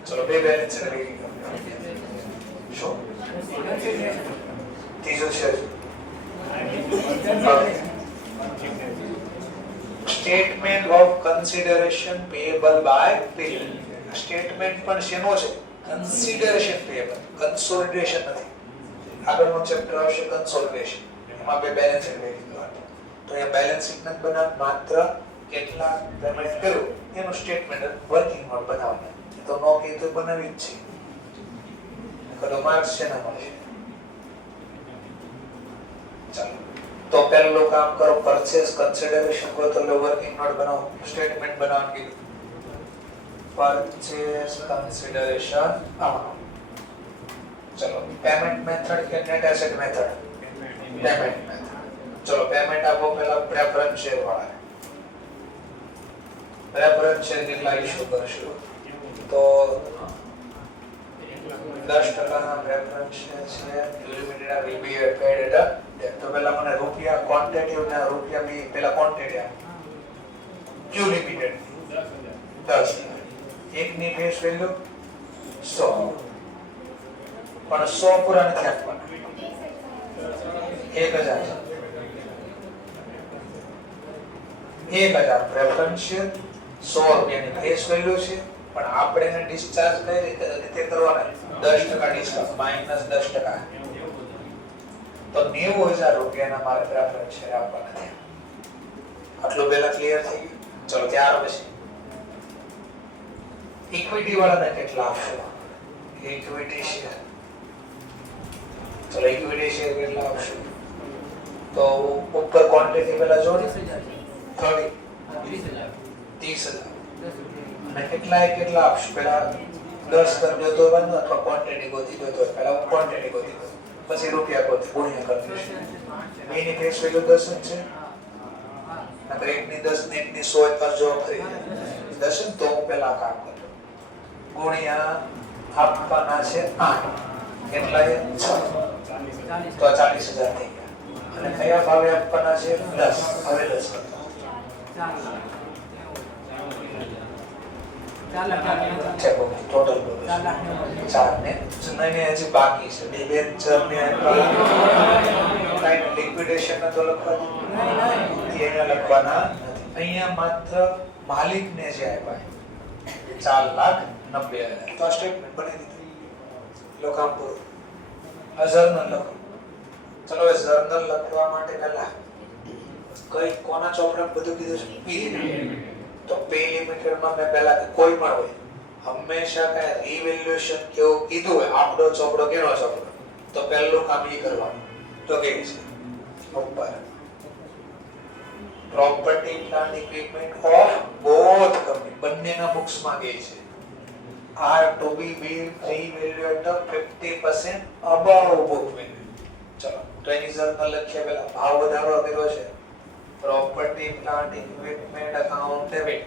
ચલો બે બેલેન્સ કરી દો. શું ત્રીજું છે? Statement of consideration payable by period. Statement પણ શેનો છે? કન્સિડરેશન પેયેબલ, કન્સોલિડેશન નથી. આગળનો ચેપ્ટર આવશે કન્સોલિડેશન, એમાં બે બેલેન્સ શીટ લઈ લેવાનું. તો એ બેલેન્સ શીટ ને બનાવ માત્ર કેટલા પેમેન્ટ કર્યું એનું સ્ટેટમેન્ટ વર્કિંગ નોટ બનાવવાનું. તો નો કે તો બનાવી જ છે. કદો માર્ક્સ છે ના મળશે. ચાલો તો પહેલું કામ કરો, પરચેસ કન્સિડરેશન કો તો વર્કિંગ નોટ બનાવો, સ્ટેટમેન્ટ બનાવવાનું કીધું. Purchase consideration amount. चलो पेमेंट मेथड के net asset method? Payment method. चलो पेमेंट आपको पहला प्रेफरेंस शेयर वाला है. प्रेफरेंस शेयर કેટલા ઇશ્યુ કરશો? તો 10% ના preference share limited will be paid at તો પહેલા મને રૂપિયા ક્વોન્ટિટી ના રૂપિયા બી પહેલા ક્વોન્ટિટી ક્યુ લિમિટેડ 10. એકની ફેસ વેલ્યુ 100, પણ 100 પૂરા નથી આપવાના. 1000 પ્રેફરન્સ શેર 100 રૂપિયાની ફેસ વેલ્યુ છે, પણ આપણે એને ડિસ્ચાર્જ કઈ રીતે કરવાના? 10% ડિસ્કાઉન્ટ માઈનસ 10%. તો 90000 રૂપિયાના મારે પ્રેફરન્સ શેર આપવાના છે. આટલું પહેલા ક્લિયર થઈ ગયું. ચલો ત્યાર પછી ઇક્વિટી વાળાને કેટલા આપશો? Equity share. ચલો ઇક્વિટી શેર કેટલા આપશો? તો ઉપર ક્વોન્ટિટી પહેલા જોડી 30000. અને કેટલા આપશો? પહેલા 10 કરજો તો બંધ, અથવા ક્વોન્ટિટી ગોતી દો તો પહેલા ક્વોન્ટિટી ગોતી દો, પછી રૂપિયા ગોતી ગુણ્યા કરી દેશો. બેની ફેસ વેલ્યુ 10 છે, નકર એકની 10 ને એકની 100 કરજો ફરી 10. તો હું પહેલા કામ કરું, ગુણ્યા આપવાના છે 8, કેટલા છે? 6, તો 40000 થઈ ગયા. અને કયા ભાવે આપવાના છે? 10. હવે 10 કરતા 4 લાખ ટોટલ 4 ને હજી બાકી છે. ડિબેન્ચર ને કાઈ લિક્વિડેશન ને તો લખવા એને લખવાના નથી. અહીંયા માત્ર માલિકને જે આપ્યા 4,90,000. તો આ સ્ટેટમેન્ટ બની દીધું. લો કામ પૂરું. આ જર્નલ લખો. ચલો હવે જર્નલ લખવા માટે પહેલા કઈ કોના ચોપડામાં બધું કીધું છે? પી. તો પી લિમિટેડમાં મેં પહેલા કોઈ પણ હોય હંમેશા કઈ રિવેલ્યુએશન કેવું કીધું હોય આપણો ચોપડો કેનો ચોપડો તો પહેલું કામ એ કરવાનું તો કે છે ઉપર property plant equipment of both company બંનેના બુક્સમાં ગઈ છે are to be revalued 50% above book value. ચલો તો એની જર્નલ લખ્યા પહેલા ભાવ વધારો કર્યો છે property plant equipment account debit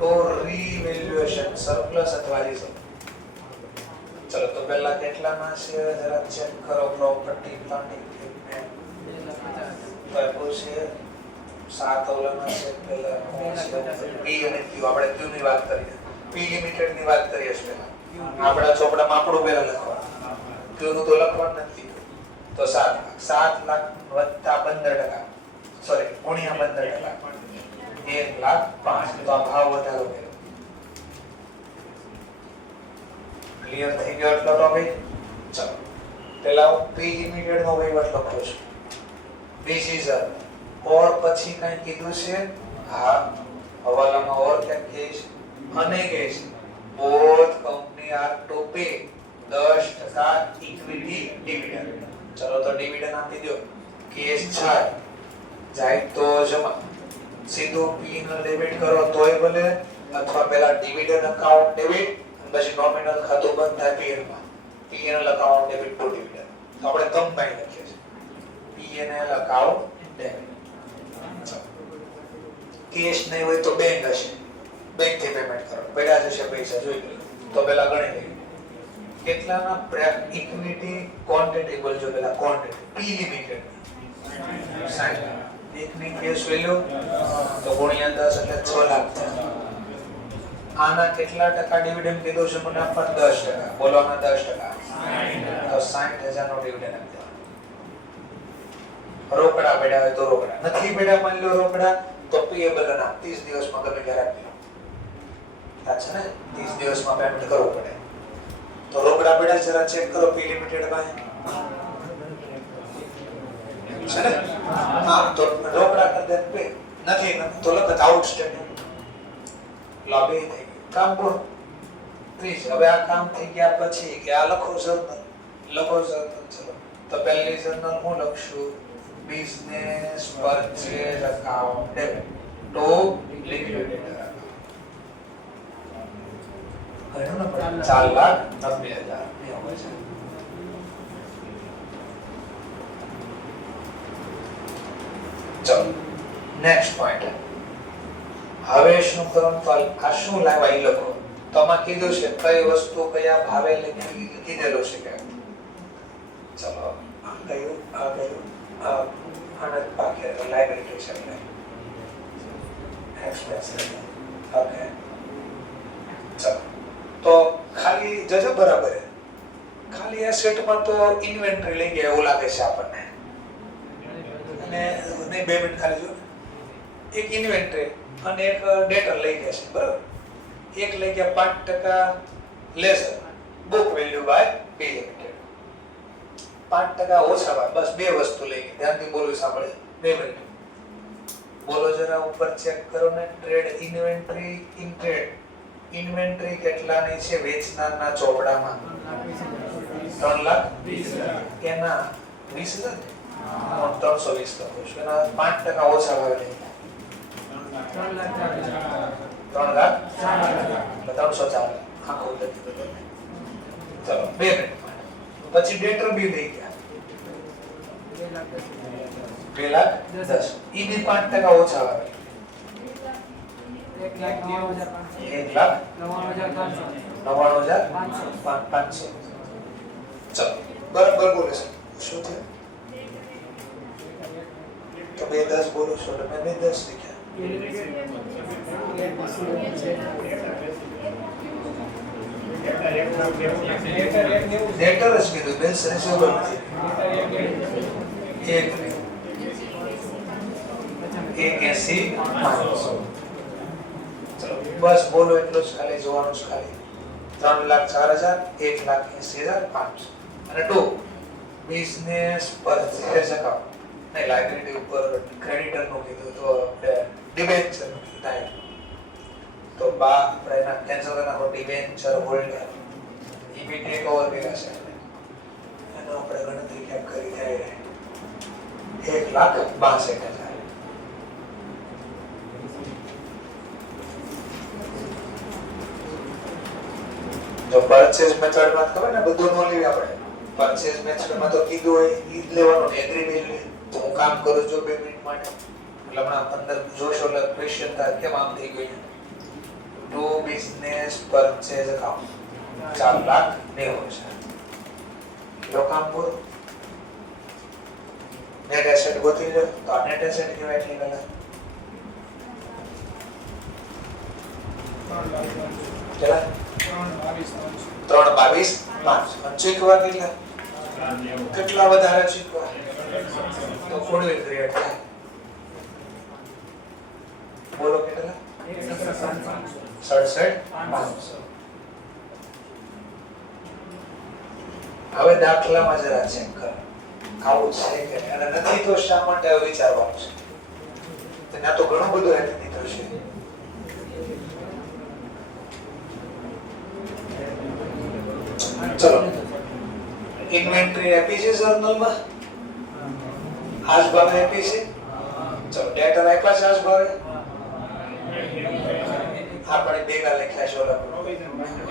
તો રિવેલ્યુએશન સરપ્લસ અથવા રિઝર્વ. ચલો તો પહેલા કેટલાના છે જરા ચેક કરો. પ્રોપર્ટી પ્લાન્ટ ઇક્વિપમેન્ટ તો છે 7 ઓલાના છે પહેલા પી અને ક્યુ. આપણે ક્યુ ની વાત કરીએ, પી લિમિટેડ ની વાત કરીએ છે પહેલા. આપણા ચોપડામાં આપણું પહેલા લખવાનું, ક્યુ નું તો લખવાનું નથી. તો 7 લાખ વત્તા 15%, સોરી ગુણ્યા 15%, 1,05,000. તો આ ભાવ વધારો કર્યો. ક્લિયર થઈ ગયો એટલો ટોપિક? ચલો પહેલા હું પી લિમિટેડ નો વહીવટ લખું છું. બીજી જર ઓર પછી કઈ કીધું છે? હા હવાલામાં ઓર ક્યાં કહે છે? અને કહે છે both company are to pay 10% equity dividend. ચલો તો ડિવિડન્ડ આપી દો. કેશ જાય તો જમા, સીધું પી નો ડેબિટ કરો તોય ભલે, અથવા પહેલા ડિવિડન્ડ અકાઉન્ટ ડેબિટ પછી નોમિનલ ખાતું બંધ થાય પીએલ માં, PL account debit to dividend. તો આપણે કમ્બાઈન લખીએ છીએ પીએલ અકાઉન્ટ ડેબિટ. કેશ નહીં હોય તો બેંક હશે, બેંક થી પેમેન્ટ કરો. પડ્યા જશે પૈસા જોઈ લો તો પહેલા ગણી લઈએ કેટલાના ઇક્વિટી ક્વોન્ટિટી બોલજો. પહેલા ક્વોન્ટિટી પી લિમિટેડ 60. એકની કેશ વેલ્યુ તો ગુણ્યા 10 એટલે 6 લાખ થાય. આના કેટલા ટકા ડિવિડન્ડ કીધું છે મને આપવા? 10%. બોલો આના 10%. તો 60,000 નો ડિવિડન્ડ આપજો. રોકડા પડ્યા હોય તો રોકડા, નથી પડ્યા માની લો રોકડા તો પેયેબલ ના 30 દિવસમાં તમે ક્યારે આપજો. સાચું ને? 30 દિવસમાં પેમેન્ટ કરવું પડે. તો રોકડા પડ્યા જરા ચેક કરો પી લિમિટેડ માં છે ને? હા તો રોકડા કદાચ પે નથી તો લખત આઉટસ્ટેન્ડિંગ લાભે થઈ ગયું. કામ પૂરું. 30. હવે આ કામ થઈ ગયા પછી કે આ લખો જર્નલ, લખો જર્નલ. ચલો તો પહેલી જર્નલ હું લખશું business purchase account debit to liquidator. ઘણું ને 4,90,000 ની હોય છે. ચલો નેક્સ્ટ પોઈન્ટ. હવે શું કરો? આ શું લાવ્યા એ લખો. તો આમાં કીધું છે કઈ વસ્તુ કયા ભાવે કીધેલું છે કે. ચલો આ કયું આનંદ બાકી લાયબિલિટી છે એક્સપેન્સ. ઓકે ચલો તો ખાલી જજો બરાબર. ખાલી એસેટમાં તો ઇન્વેન્ટરી લઈ ગયા એવું લાગે છે આપણને. અને નહીં 2 મિનિટ ખાલી જો. એક ઇન્વેન્ટરી અને એક ડેટર લઈ ગયા છે બરાબર. એક લઈ ગયા 5% less book value by P limited, 5% ઓછા બાય. બસ 2 વસ્તુ લઈ ગઈ. ધ્યાનથી બોલું સાંભળે. 2 મિનિટ બોલો જરા. ઉપર ચેક કરો ને. Trade inventory in trade inventory કેટલાની છે વેચનારના ચોપડામાં? 3,20,000. કેના 20,000? 320 લખો છો. એના 5% ઓછા ભાવે લઈ ગયા. 3,04,000 આખો લખી દો. ચલો 2 મિનિટ. પછી ડેટર બી લઈ ગયા 2,10,000. ઈની 5% ઓછા આવે 1,99,500. ચલો બરાબર બોલે છે. શું થયું? તો 2,10 બોલો છો એટલે મેં 2,10 લખ્યા. ડેટર જ કીધું, બેલ્સ રિસીવેબલ નથી. 1,80,500. ચલો બસ બોલો એટલું જ ખાલી જોવાનું છે. ખાલી 3,04,000, 1,80,500 અને 2 બિઝનેસ પરચેઝ એકાઉન્ટ નહીં, લાયબિલિટી ઉપર ક્રેડિટર નું કીધું તો આપણે ડિબેન્ચર નું કીધું થાય તો આપણે એના કેન્સલ કરી નાખો. ડિબેન્ચર હોલ્ડર ઈ ટેક ઓવર કર્યા છે એનો આપણે ગણતરી કેમ કરી થાય 1,62,000. જો પરચેઝ મેથડ માં ખબર ને બધું નો લેવી આપણે. પરચેઝ મેથડ માં તો કીધું હોય ઈ જ લેવાનું, એગ્રી વેલ્યુ. તો હું કામ કરું છું 2 મિનિટ માટે એટલે હમણાં અંદર જોશો એટલે ક્વેશ્ચન થાય કેમ આમ થઈ ગયું. To business purchase account 4,90,000. લો કામ પૂરું. નેટ એસેટ ગોતી લો તો આ નેટ એસેટ કહેવાય. એટલે કલા 3,22,500 ચીકવા કેટલા વધારે ચીકવા તો ગુડવિલ ક્રિએટ થાય. બોલો કેટલા 67,500. હવે દાખલામાં જરા ચેક કરો આવું છે કે અને નથી તો શા માટે વિચારવાનું છે. ત્યાં તો ઘણું બધું આપી દીધું છે. ચલો ઇન્વેન્ટરી આપી છે જર્નલમાં, આજ ભાવે આપી છે. ચલો ડેટર આપ્યા છે આજ ભાવે આપણે ભેગા લખ્યા છે.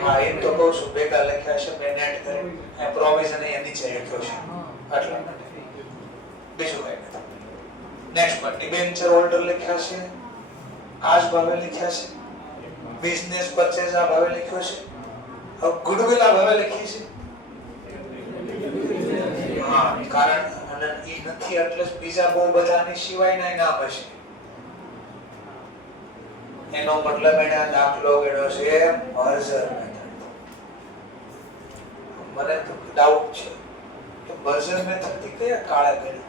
હા એ તો કહું છું ભેગા લખ્યા છે મેં નેટ કરી આ પ્રોવિઝન અહીંયા નીચે લખ્યો છે આટલા બીજું કઈ નથી. નેક્સ્ટ પર ડિબેન્ચર હોલ્ડર લખ્યા છે આજ ભાવે લખ્યા છે. બિઝનેસ પરચેઝ આ ભાવે લખ્યો છે. હવે ગુડવિલ આ ભાવે લખી છે. હા કારણ અને ઈ નથી એટલે બીજા બહુ બધાની સિવાયના નામ હશે. એનો મતલબ એને દાખલો ગણ્યો છે મર્જર મેથડ. મને તો ડાઉટ છે કે મર્જર મેથડ થી કયા કાળા કર્યું.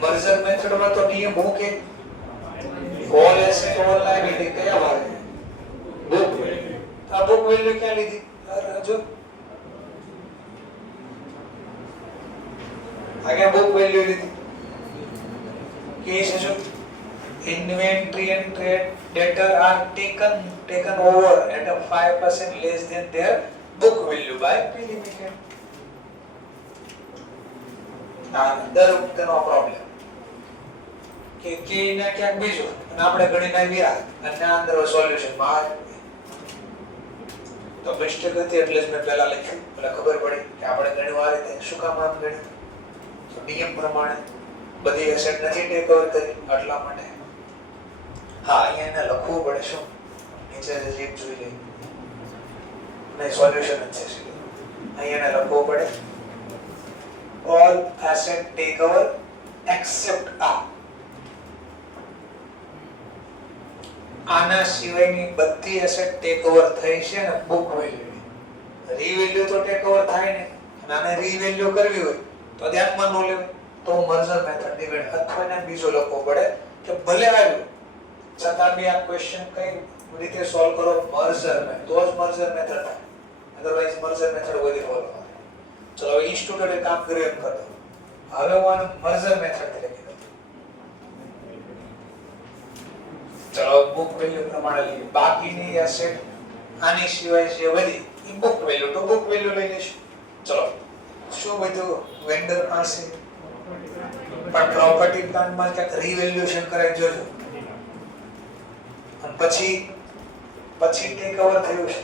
મર્જર મેથડ માં તો નિયમ હું કે ઓલ એસેટ ઓલ લાયબિલિટી કયા ભાવે બુક વેલ્યુ. આ બુક વેલ્યુ ક્યાં લીધી જો આગે બુક વેલ્યુ લીધી કે છે જો inventory and trade debtor are taken over at a 5% less than their book value by P Limited. દર વખતેનો પ્રોબ્લેમ કે ને ક્યાંક બીજું અને આપણે ગણીને આવ્યા અને આ અંદર સોલ્યુશન માં તો મિસ્ટેક હતી એટલે જ મેં પહેલા લખ્યું એટલે ખબર પડી કે આપણે ગણ્યું આ રીતે. શું કામ આમ ગણ્યું તો નિયમ પ્રમાણે બધી એસેટ નથી ટેક ઓવર કરી એટલા માટે. હા અહીંયા એને લખવું પડે શું નીચે જે લીપ જોઈ લઈ ને સોલ્યુશન જ છે. અહીંયા એને લખવું પડે all asset takeover except આના સિવાયની બધી એસેટ ટેક ઓવર થઈ છે ને બુક વેલ્યુ. રીવેલ્યુ તો ટેક ઓવર થાય ને અને આને રીવેલ્યુ કરવી હોય તો ધ્યાનમાં ન લેવાય તો મર્જર મેથડ ની ગણ અથવા એને બીજો લખવો પડે કે ભલે આવ્યું છતાં બી આ ક્વેશ્ચન કઈ રીતે સોલ્વ કરો મર્જર મેથડ તો જ મર્જર મેથડ થાય. અધરવાઇઝ મર્જર મેથડ કોઈ દી ફોલો ન થાય. ચલો હવે ઇન્સ્ટિટ્યુટે કામ કર્યું એમ કરતો હવે હું આને મર્જર મેથડ થી લખી દઉં. ચલો બુક વેલ્યુ પ્રમાણે લઈએ બાકીની એસેટ આની સિવાય જે વધી એ બુક વેલ્યુ તો બુક વેલ્યુ લઈ લેશું. ચલો શું બધું વેન્ડર પાસે પણ પ્રોપર્ટી પ્લાન્ટ માં ક્યાંક રીવેલ્યુએશન કરાવી જોજો અને પછી ટેક ઓવર થયું છે.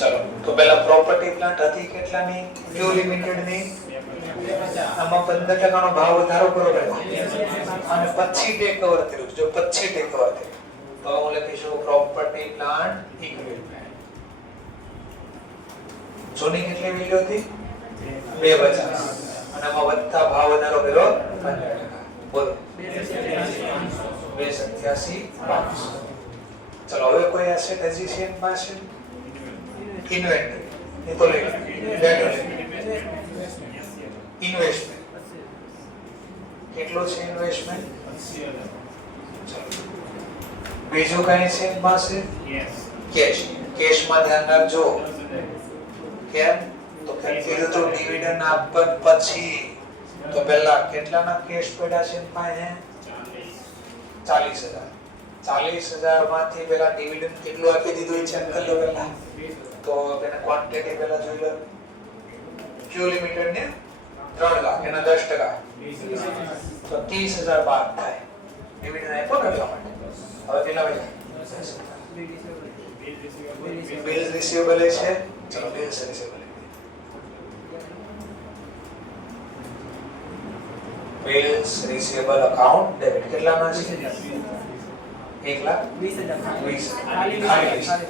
ચલો તો પહેલા પ્રોપર્ટી પ્લાન્ટ હતી કેટલાની વ્યૂ લિમિટેડ ની આમાં 15% નો ભાવ વધારો કરો પહેલા અને પછી ટેક ઓવર થયું. જો પછી ટેક ઓવર થયું તો હું લખીશું પ્રોપર્ટી પ્લાન્ટ ઇક્વિપમેન્ટ. જૂની કેટલી વેલ્યુ હતી 250 અને આમાં વધતા ભાવ વધારો કર્યો 15%. બોલો 287,500. ચલો હવે કોઈ એસેટ હજી છે પાસે ઇન્વેન્ટરી એ તો લઈ ડેટર ઇન્વેસ્ટમેન્ટ કેટલું છે ઇન્વેસ્ટમેન્ટ. બીજું કઈ છે પાસે કેશમાં ધ્યાન રાખજો. કેમ? તો કે કીધું તો ડિવિડન્ડ આપવા પછી તો પહેલા કેટલાના કેશ પડ્યા છે પાસે? 40000. 40000 માંથી પહેલા ડિવિડન્ડ કેટલું આપી દીધું છે ચેક કરી લો પહેલા. તો તેને ક્વોન્ટિટી પહેલા જોઈ લો. ક્યુ લિમિટેડ ને 3 લાખ એના 10% તો 30000 બાદ થાય. ડિવિડન્ડ આપ્યો ને એટલા માટે. હવે કેટલા બચ્યા? બિલ્સ રિસીવેબલ છે. ચલો bills receivable. Bills receivable account debit કેટલાના છે? 1,20,000.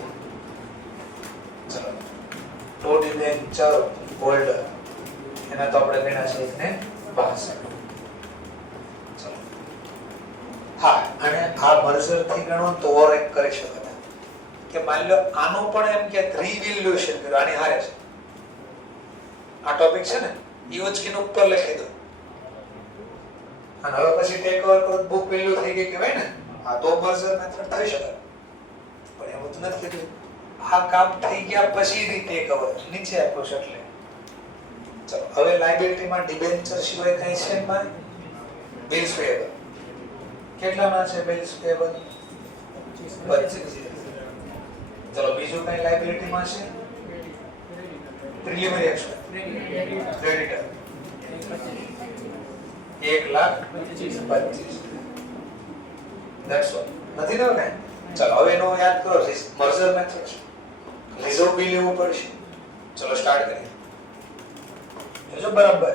ચલો ટુ ડિબેન્ચર હોલ્ડર એના તો આપણે ગણ્યા છે 1,62. ચલો હા, અને આ મર્જર થી ગણો તો ઓર એક કરી શકો કે માની લો આનો પણ એમ કે રીવેલ્યુએશન કર્યું, આની હારે છે આ ટોપિક છે ને, ઈઓજ કી ઉપર લખી દો. અને હવે પછી ટેક ઓવર કરો બુક વેલ્યુ થઈ ગઈ કહેવાય ને, આ તો મર્જર મેથડ થઈ શકે. પણ એવું તો નથી કીધું. આ કામ થઈ ગયા પછી ટેક ઓવર નીચે આપ્યો છે એટલે. ચલો હવે લાયબિલિટી માં ડિબેન્ચર સિવાય કઈ છે એમાં? બિલ્સ પેયેબલ. કેટલાના છે બિલ્સ પેયેબલ? 25. ચલો બીજું કઈ લાયબિલિટી માં છે? Preliminary expense creditor 1,25,000. That's all. નથી ને ને? ચલો હવે એનો યાદ કરો. મર્જર મેથડ છે. રિઝર્વ બિલ લેવું પડશે. ચલો સ્ટાર્ટ કરીએ. જોજો બરાબર.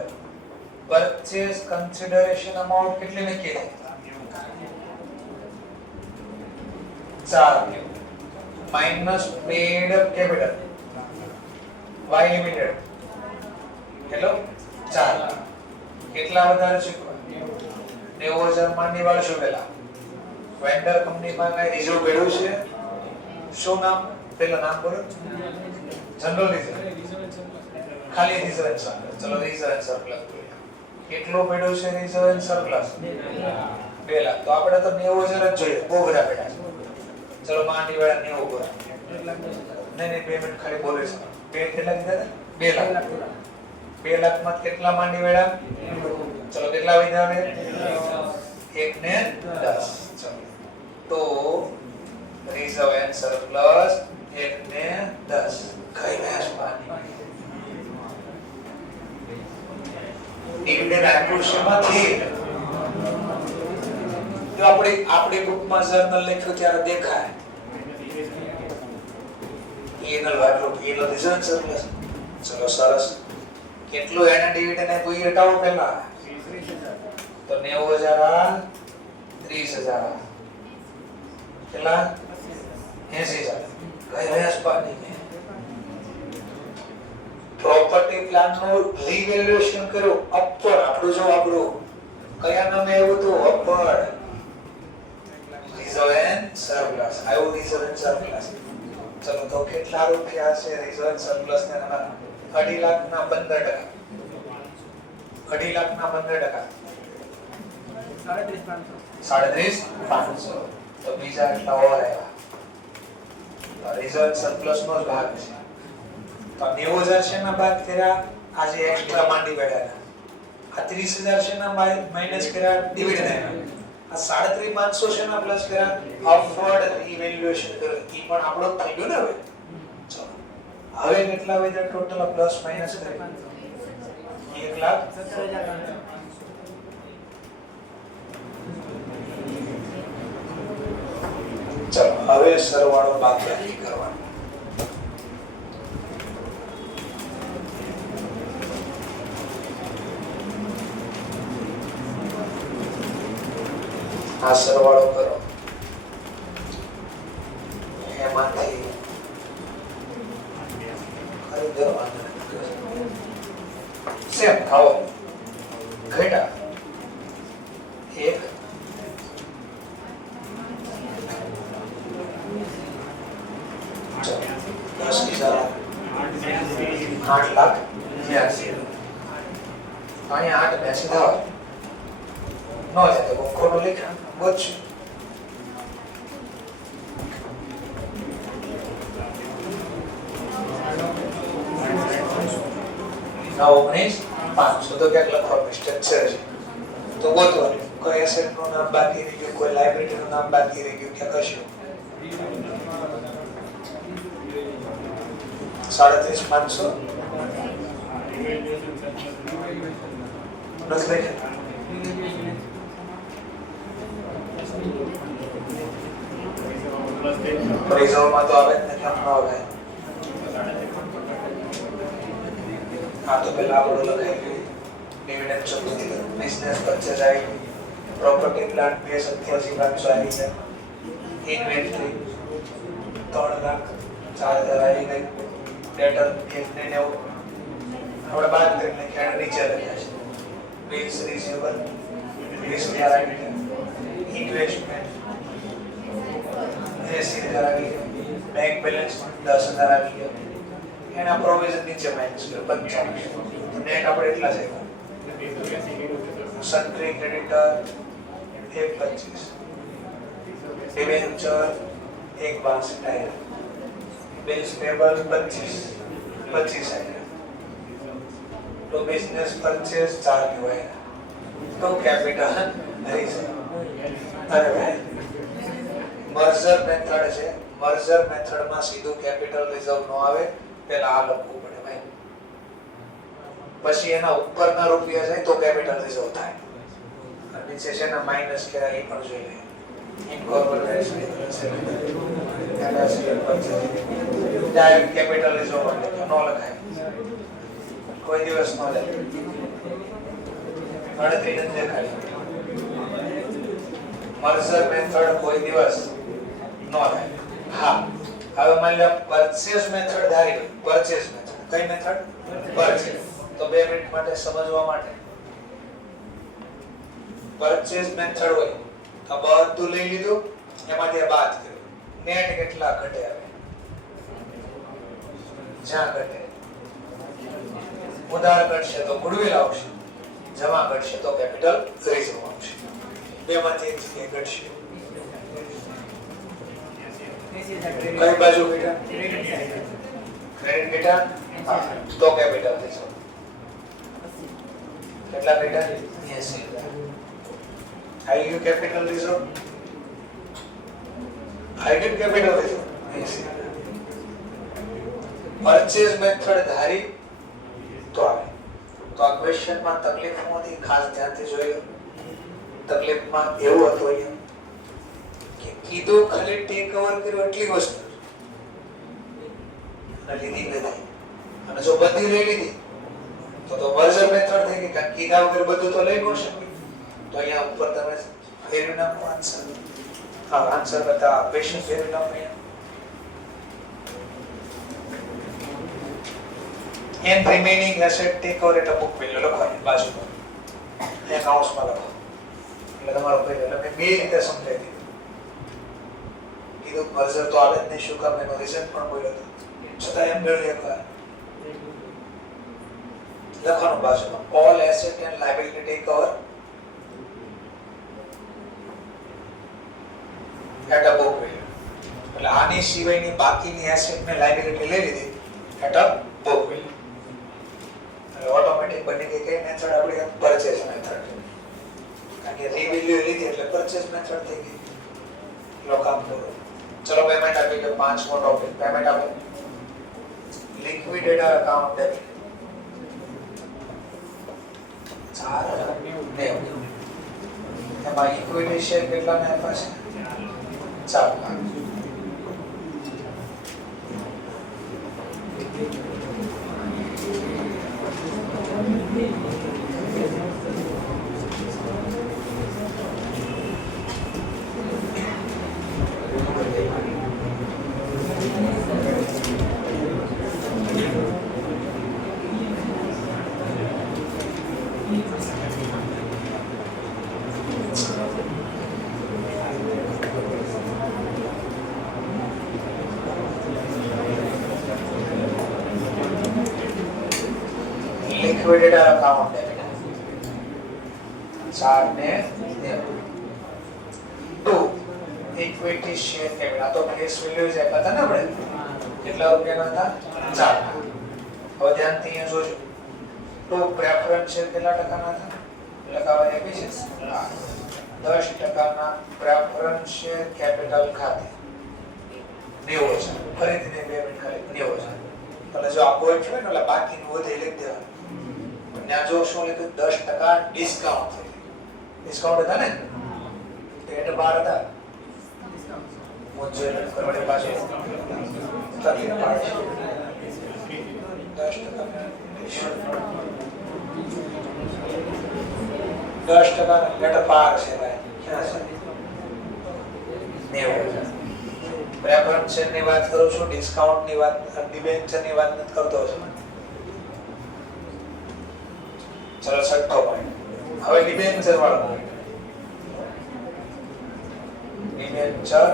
પરચેસ કન્સિડરેશન અમાઉન્ટ કેટલી નક્કી થઈ? 4 minus paid capital Y limited hello 4 કેટલા વધારે ચૂકવા? 90,000 માંડી વાળશું પેલા. વેન્ડર કંપનીમાં કઈ રિઝર્વ પડ્યું છે? શું નામ? પેલા નામ બોલો. General reserve. ખાલી રિઝર્વ એન્ડ સરપ્લસ. ચલો રિઝર્વ એન્ડ સરપ્લસ કેટલો પડ્યો છે? Reserve and surplus 2 lakh. તો આપણે તો 90,000 જ જોઈએ. બહુ બધા પડ્યા છે. ચલો માંડી વાળા 90 પૂરા. નહીં પેમેન્ટ ખાલી બોલે છે. પે કેટલા કીધા? 2 લાખ. 2 લાખ માં કેટલા માંડી વાળા? ચલો કેટલા વધ્યા હવે? 1,10. ચલો તો રિઝર્વ એન્ડ સરપ્લસ 1,10. કઈ વ્યાજ પાણી ડિવિડન્ડ આપ્યું છે માંથી. જો આપણી બુકમાં જર્નલ લખ્યું ત્યારે દેખાય P&L વાળું P&L રિઝર્વ સરપ્લસ. ચલો સરસ. કેટલું એને ડિવિડન્ડ આપ્યું એ હટાવો પહેલા. તો 90,000 આ 30,000 કેટલા? 80,000. કઈ વ્યાજ પાણી પ્રોપર્ટી પ્લાન નું રીવેલ્યુએશન કર્યું અપવર્ડ. આપણું જો આપણું કયા નામે આવ્યું હતું? અપવર્ડ. રિઝર્વ એન્ડ સરપ્લસ આવ્યું. Reserve and surplus. ચલો તો કેટલા રૂપિયા છે રિઝર્વ એન્ડ સરપ્લસ ને? 2.5 લાખ ના 15%. 2.5 લાખ ના 15%. 3,500. તો બીજા એટલા ઓવર આવ્યા. રિઝર્વ એન્ડ સરપ્લસ નો જ ભાગ છે. તો 90,000 છે ના બાદ કર્યા આજે એક્સ્ટ્રા માંડી બેઠા. આ 30,000 છે ના માઈનસ કર્યા ડિવિડન્ડ આવ્યા. આ 3,500 છે ના પ્લસ કર્યા અપવર્ડ રિવેલ્યુએશન કર્યું. ઈ પણ આપણો થઈ ગયો ને હવે. ચલો હવે કેટલા વધ્યા ટોટલ પ્લસ માઈનસ કરી? 1,70,000. ચલો હવે સરવાળો બાદબાકી કરવાનો. આ સરવાળો કરો. એમાંથી સેમ થાવો ઘટા 1 8 લાખ 82. અહીંયા 8 થવા ન જાય તો ખોટું લખ્યા બચશે. 500 તો ક્યાંક લખવા મિસ્ટેક છે તો ગોતવાનું કોઈ એસેટ નું નામ બાકી રહી ગયું કોઈ લાયબિલિટી નું નામ બાકી રહી ગયું ક્યાં કશું 3,500 નથી રિઝર્વમાં તો આવે જ નથી આમ ન આવે આ તો પેલા આપણું લખાઈ ગયું ડિવિડન્ડ ચૂકવી દીધું બિઝનેસ પરચેઝ આવી ગયું પ્રોપર્ટી પ્લાન્ટ 287,500 આવી ગયા ઇન્વેન્ટરી 3,04,000 આવી ગઈ ડેટર 1,90 આપણે બાદ કરીને ક્યાં નીચે લખ્યા છે બિલ્સ રિસીવેબલ 20,000 આવી ગયા ઇન્વેસ્ટમેન્ટ 80,000 આવી ગયા બેંક બેલેન્સ 10,000 આવી ગયા એના પ્રોવિઝન નીચે માઈનસ કરો 55 નેટ આપણે એટલા છે સન્ટ્રી ક્રેડિટર 1,25 ડિબેન્ચર 1,62 બિલ્સ પેબલ 25 તો બિઝનેસ પરચેસ 4 કહેવાય તો કેપિટલ રિઝર્વ અરે ભાઈ મર્જર મેથડ છે મર્જર મેથડમાં સીધું કેપિટલ રિઝર્વ નો આવે પહેલા આ લખવું પડે ભાઈ પછી એના ઉપરના રૂપિયા જાય તો કેપિટલ રિઝર્વ થાય અને નીચે છે ને માઈનસ કરાય એ પણ જોઈ લઈએ ઇન્કોર્પોરેશન ડાયરેક્ટ કેપિટલ રિઝર્વ એટલે નો લખાય કોઈ દિવસ નો લે ગણતરી નથી દેખાડી મર્જર મેથડ કોઈ દિવસ નો થાય હા હવે માની લો પરચેઝ મેથડ ધારી પરચેઝ મેથડ કઈ મેથડ પરચેઝ તો 2 મિનિટ માટે સમજવા માટે પરચેઝ મેથડ હોય તો બધું લઈ લીધું એમાંથી બાદ કર્યું નેટ કેટલા ઘટે આવે જ્યાં ઘટે ઉધાર ઘટશે તો ગુડવિલ આવશે જમા ઘટશે તો કેપિટલ રિઝર્વ આવશે બેમાંથી એક જગ્યાએ ઘટશે કઈ બાજુ બેટા ક્રેડિટ બેટા તો કેપિટલ રિઝર્વ કેટલા બેટા 80,000 આઈ યુ કેપિટલ રિઝર્વ આઈ યુ કેપિટલ રિઝર્વ 80,000 પરચેઝ મેથડ ધારી તો આવે તો આ ક્વેશ્ચનમાં તકલીફ શું હતી ખાસ ધ્યાનથી જોજો તકલીફમાં એવું હતું અહીંયા કે કીધું ખાલી ટેક ઓવર કર્યું એટલી વસ્તુ અને લીધી નથી અને જો બધી લઈ લીધી તો મર્જર મેથડ થઈ ગઈ કારણ કીધા વગર બધું તો લઈ ન શકે તો અહીંયા ઉપર તમે ફેરવી નાખો આન્સર હા આન્સર બતા ક્વેશ્ચન ફેરવી નાખો and remaining asset take over at a book value લખવાની બાજુમાં એક કાઉન્સમાં લખો એટલે તમારો કોઈ એટલે મેં બે રીતે સમજાવી દીધું કીધું મર્જર તો આવે જ નહીં શું કામ એનો રીઝન પણ બોલ્યો હતો છતાં એમ ગણ્યું એકવાર લખવાનું બાજુમાં all asset and liability take over at a book value એટલે આની સિવાયની બાકીની એસેટ ને લાયબિલિટી લઈ લીધી at a book value automatic બની ગઈ કઈ મેથડ આપણી પરચેઝ મેથડ કારણ કે રીવેલ્યુ લીધી એટલે પરચેઝ મેથડ થઈ ગઈ લો કામ કરો ચલો પેમેન્ટ આપી દો 5 મો ટોપિક પેમેન્ટ આપો લિક્વિડેટેડ અકાઉન્ટ ડેબિટ 4,90 એમાં ઇક્વિટી શેર કેટલાના આપ્યા છે 4 lakh liquidated account debit 4,90 2 equity share capital આ તો ફેસ વેલ્યુ જ આપ્યા હતા ને આપણે કેટલા રૂપિયાના હતા 4 હવે ધ્યાનથી અહીંયા જોજો તો પ્રેફરન્સ શેર કેટલા ટકાના હતા? લખાવા આપી છે 10% પ્રેફરન્સ શેર કેપિટલ ખાતે 90,000. ફરીથી 2 મિનિટ ખાલી 90,000. એટલે જો આ પોઈન્ટ હોય ને એટલે બાકીનું વધે લખી દેવાનું. ત્યાં જો શું લખ્યું 10% ડિસ્કાઉન્ટ થઈ ડિસ્કાઉન્ટ હતા ને એટલે 12 હતા મોજો કરવાડે પાછો તકલીફ પાડે 10% લેટર પાર છે ભાઈ ક્યાં છે 90,000. પ્રેફરન્સ શેર ની વાત કરું છું ડિસ્કાઉન્ટ ની વાત ડિબેન્ચર ની વાત નથી કરતો છું. ચલો છઠ્ઠો પોઈન્ટ હવે ડિબેન્ચર વાળો પોઈન્ટ ડિબેન્ચર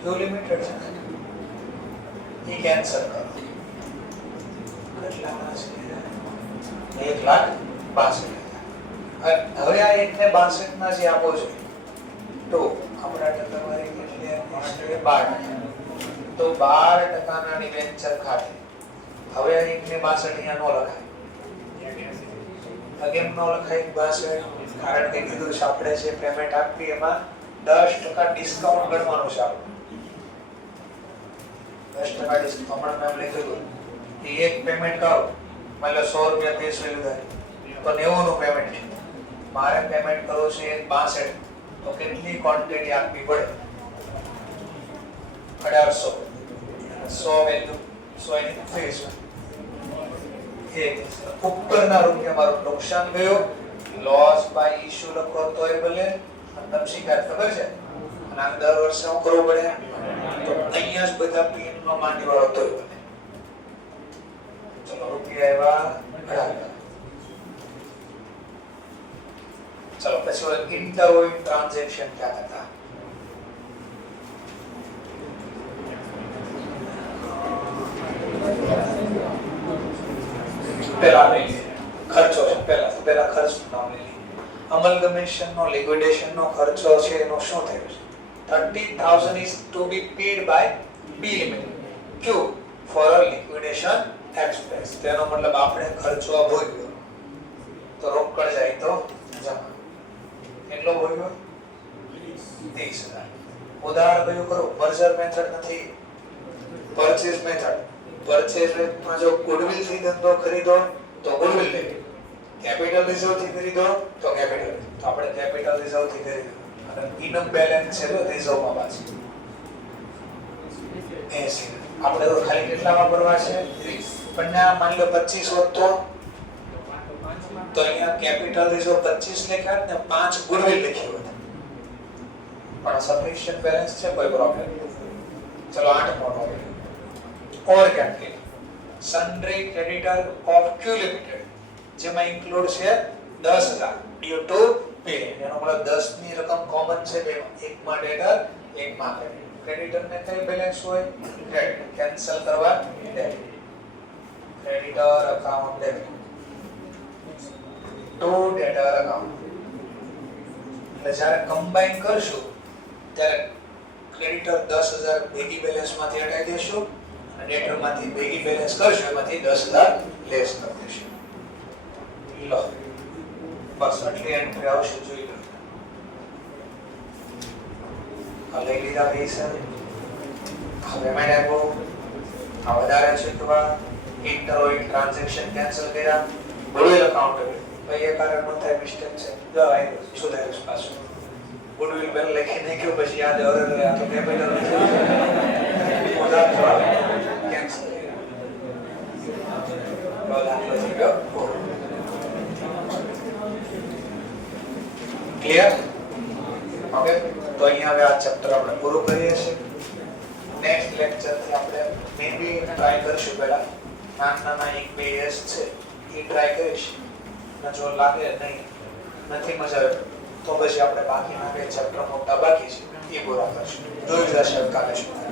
ક્યુ લિમિટેડ છે એ કેન્સલ કરો કેટલાના છે 1,62,000. હવે આ 1,62,000 ના જે આપો છો તો આપણા ટકાવારી કેટલી છે 12%. તો 12% ના ડિબેન્ચર ખાતે હવે આ 1,62,000 અહીંયા નો લખાય. કેમ નો લખાય 62? કારણ કે કીધું છે આપણે જે પેમેન્ટ આપવી એમાં 10% ડિસ્કાઉન્ટ ગણવાનું છે આપણે 10% ડિસ્કાઉન્ટ હમણાં મેં લખ્યું કે એક પેમેન્ટ કરો માની લો 100 રૂપિયા પે લીધા તો 90 નું પેમેન્ટ છે મારે પેમેન્ટ કરવું છે 1,62 તો કેટલી ક્વોન્ટિટી આપવી પડે 1800 100 વેલ્યુ 100 ની ફીસ ઉપરના રૂપિયા મારું નુકસાન ગયો લોસ બાય ઇશ્યુ લખો તોય ભલે તમને શીખાય ખબર છે અને આ દર વર્ષે શું કરવું પડે તો અહીંયા જ બધા પીન નો માંડી વાળો તોય ભલે. ચલો રૂપિયા આવ્યા 18. ચલો પછી ઇન્ટરવોઇન ટ્રાન્ઝેક્શન ક્યાં હતા પેલા ખર્ચો છે પેલા ખર્ચ નામ લઈ અમલગમેશન નો લિક્વિડેશન નો ખર્ચો છે એનો શું થયું છે 30,000 is to be paid by B Limited Q for a liquidation expense. તેનો મતલબ આપણે ખર્ચો ભોગવ્યો તો રોકડ જાય તો જમા કેટલો ભોગવ્યો 30,000. ઉદાહરણ કયું કરો મર્જર મેથડ નથી પરચેઝ મેથડ. પરચેઝ માં જો ગુડવિલ થી ધંધો ખરીદો તો ગુડવિલ લેવી કેપિટલ રિઝર્વ થી ખરીદો તો કેપિટલ તો આપણે કેપિટલ રિઝર્વ થી ખરીદો અને ઇનમ બેલેન્સ છે તો રિઝર્વ માં પાછી 80 આપણે તો ખાલી કેટલા વાપરવા છે 30 પણ ના માની લો 25 હોત તો અહીંયા કેપિટલ રિઝર્વ 25 લખ્યા ને 5 ગુડવિલ લખ્યું હોત પણ સફિશિયન્ટ બેલેન્સ છે કોઈ પ્રોબ્લેમ. ચલો 8મો topic or capital sundry creditor of Q limited જેમાં ઇન્ક્લુડ છે 10,000 ડ્યુ ટુ પીરિયડ એનો મતલબ 10 ની રકમ કોમન છે બેમાં એકમાં ડેટર એકમાં ક્રેડિટર. ક્રેડિટર ને કઈ બેલેન્સ હોય ક્રેડિટ કેન્સલ કરવા debit creditor account debit to ડેટર account. એટલે જ્યારે કમ્બાઈન કરશું ત્યારે ક્રેડિટર 10,000 ભેગી બેલેન્સ માંથી હટાવી દેશું અને ડેટર માંથી ભેગી બેલેન્સ કરશું એમાંથી 10,000 લેસ કરી દેશું. લો બસ આટલી એન્ટ્રી આવશે જોઈ લો. આ લઈ લીધા પૈસા હવે મેં આપ્યો આ વધારે છે તો ઇન્ટરઓઇન ટ્રાન્ઝેક્શન કેન્સલ કર્યા ગુડવિલ અકાઉન્ટ ભાઈ એ કારણ નો થાય મિસ્ટેક છે જો આઈ સુધારીશ પાછું ગુડવિલ બેલ લખી નાખ્યો પછી યાદ આવે આ તો કેપિટલ ઉધાર કેન્સલ કર્યા દાખલો થઈ ગયો ક્લિયર. ઓકે તો અહીંયા હવે આ ચેપ્ટર આપણે પૂરું કરીએ છીએ. નેક્સ્ટ લેક્ચર થી આપણે મે બી ટ્રાય કરીશું પહેલા નાના 1-2 એસ છે એ ટ્રાય કરીશ અને જો લાગે નથી મજા આવે તો પછી આપણે બાકીના 2 ચેપ્ટર મોટા બાકી છે એ પૂરા કરશું. જોઈ જશે કાલે શું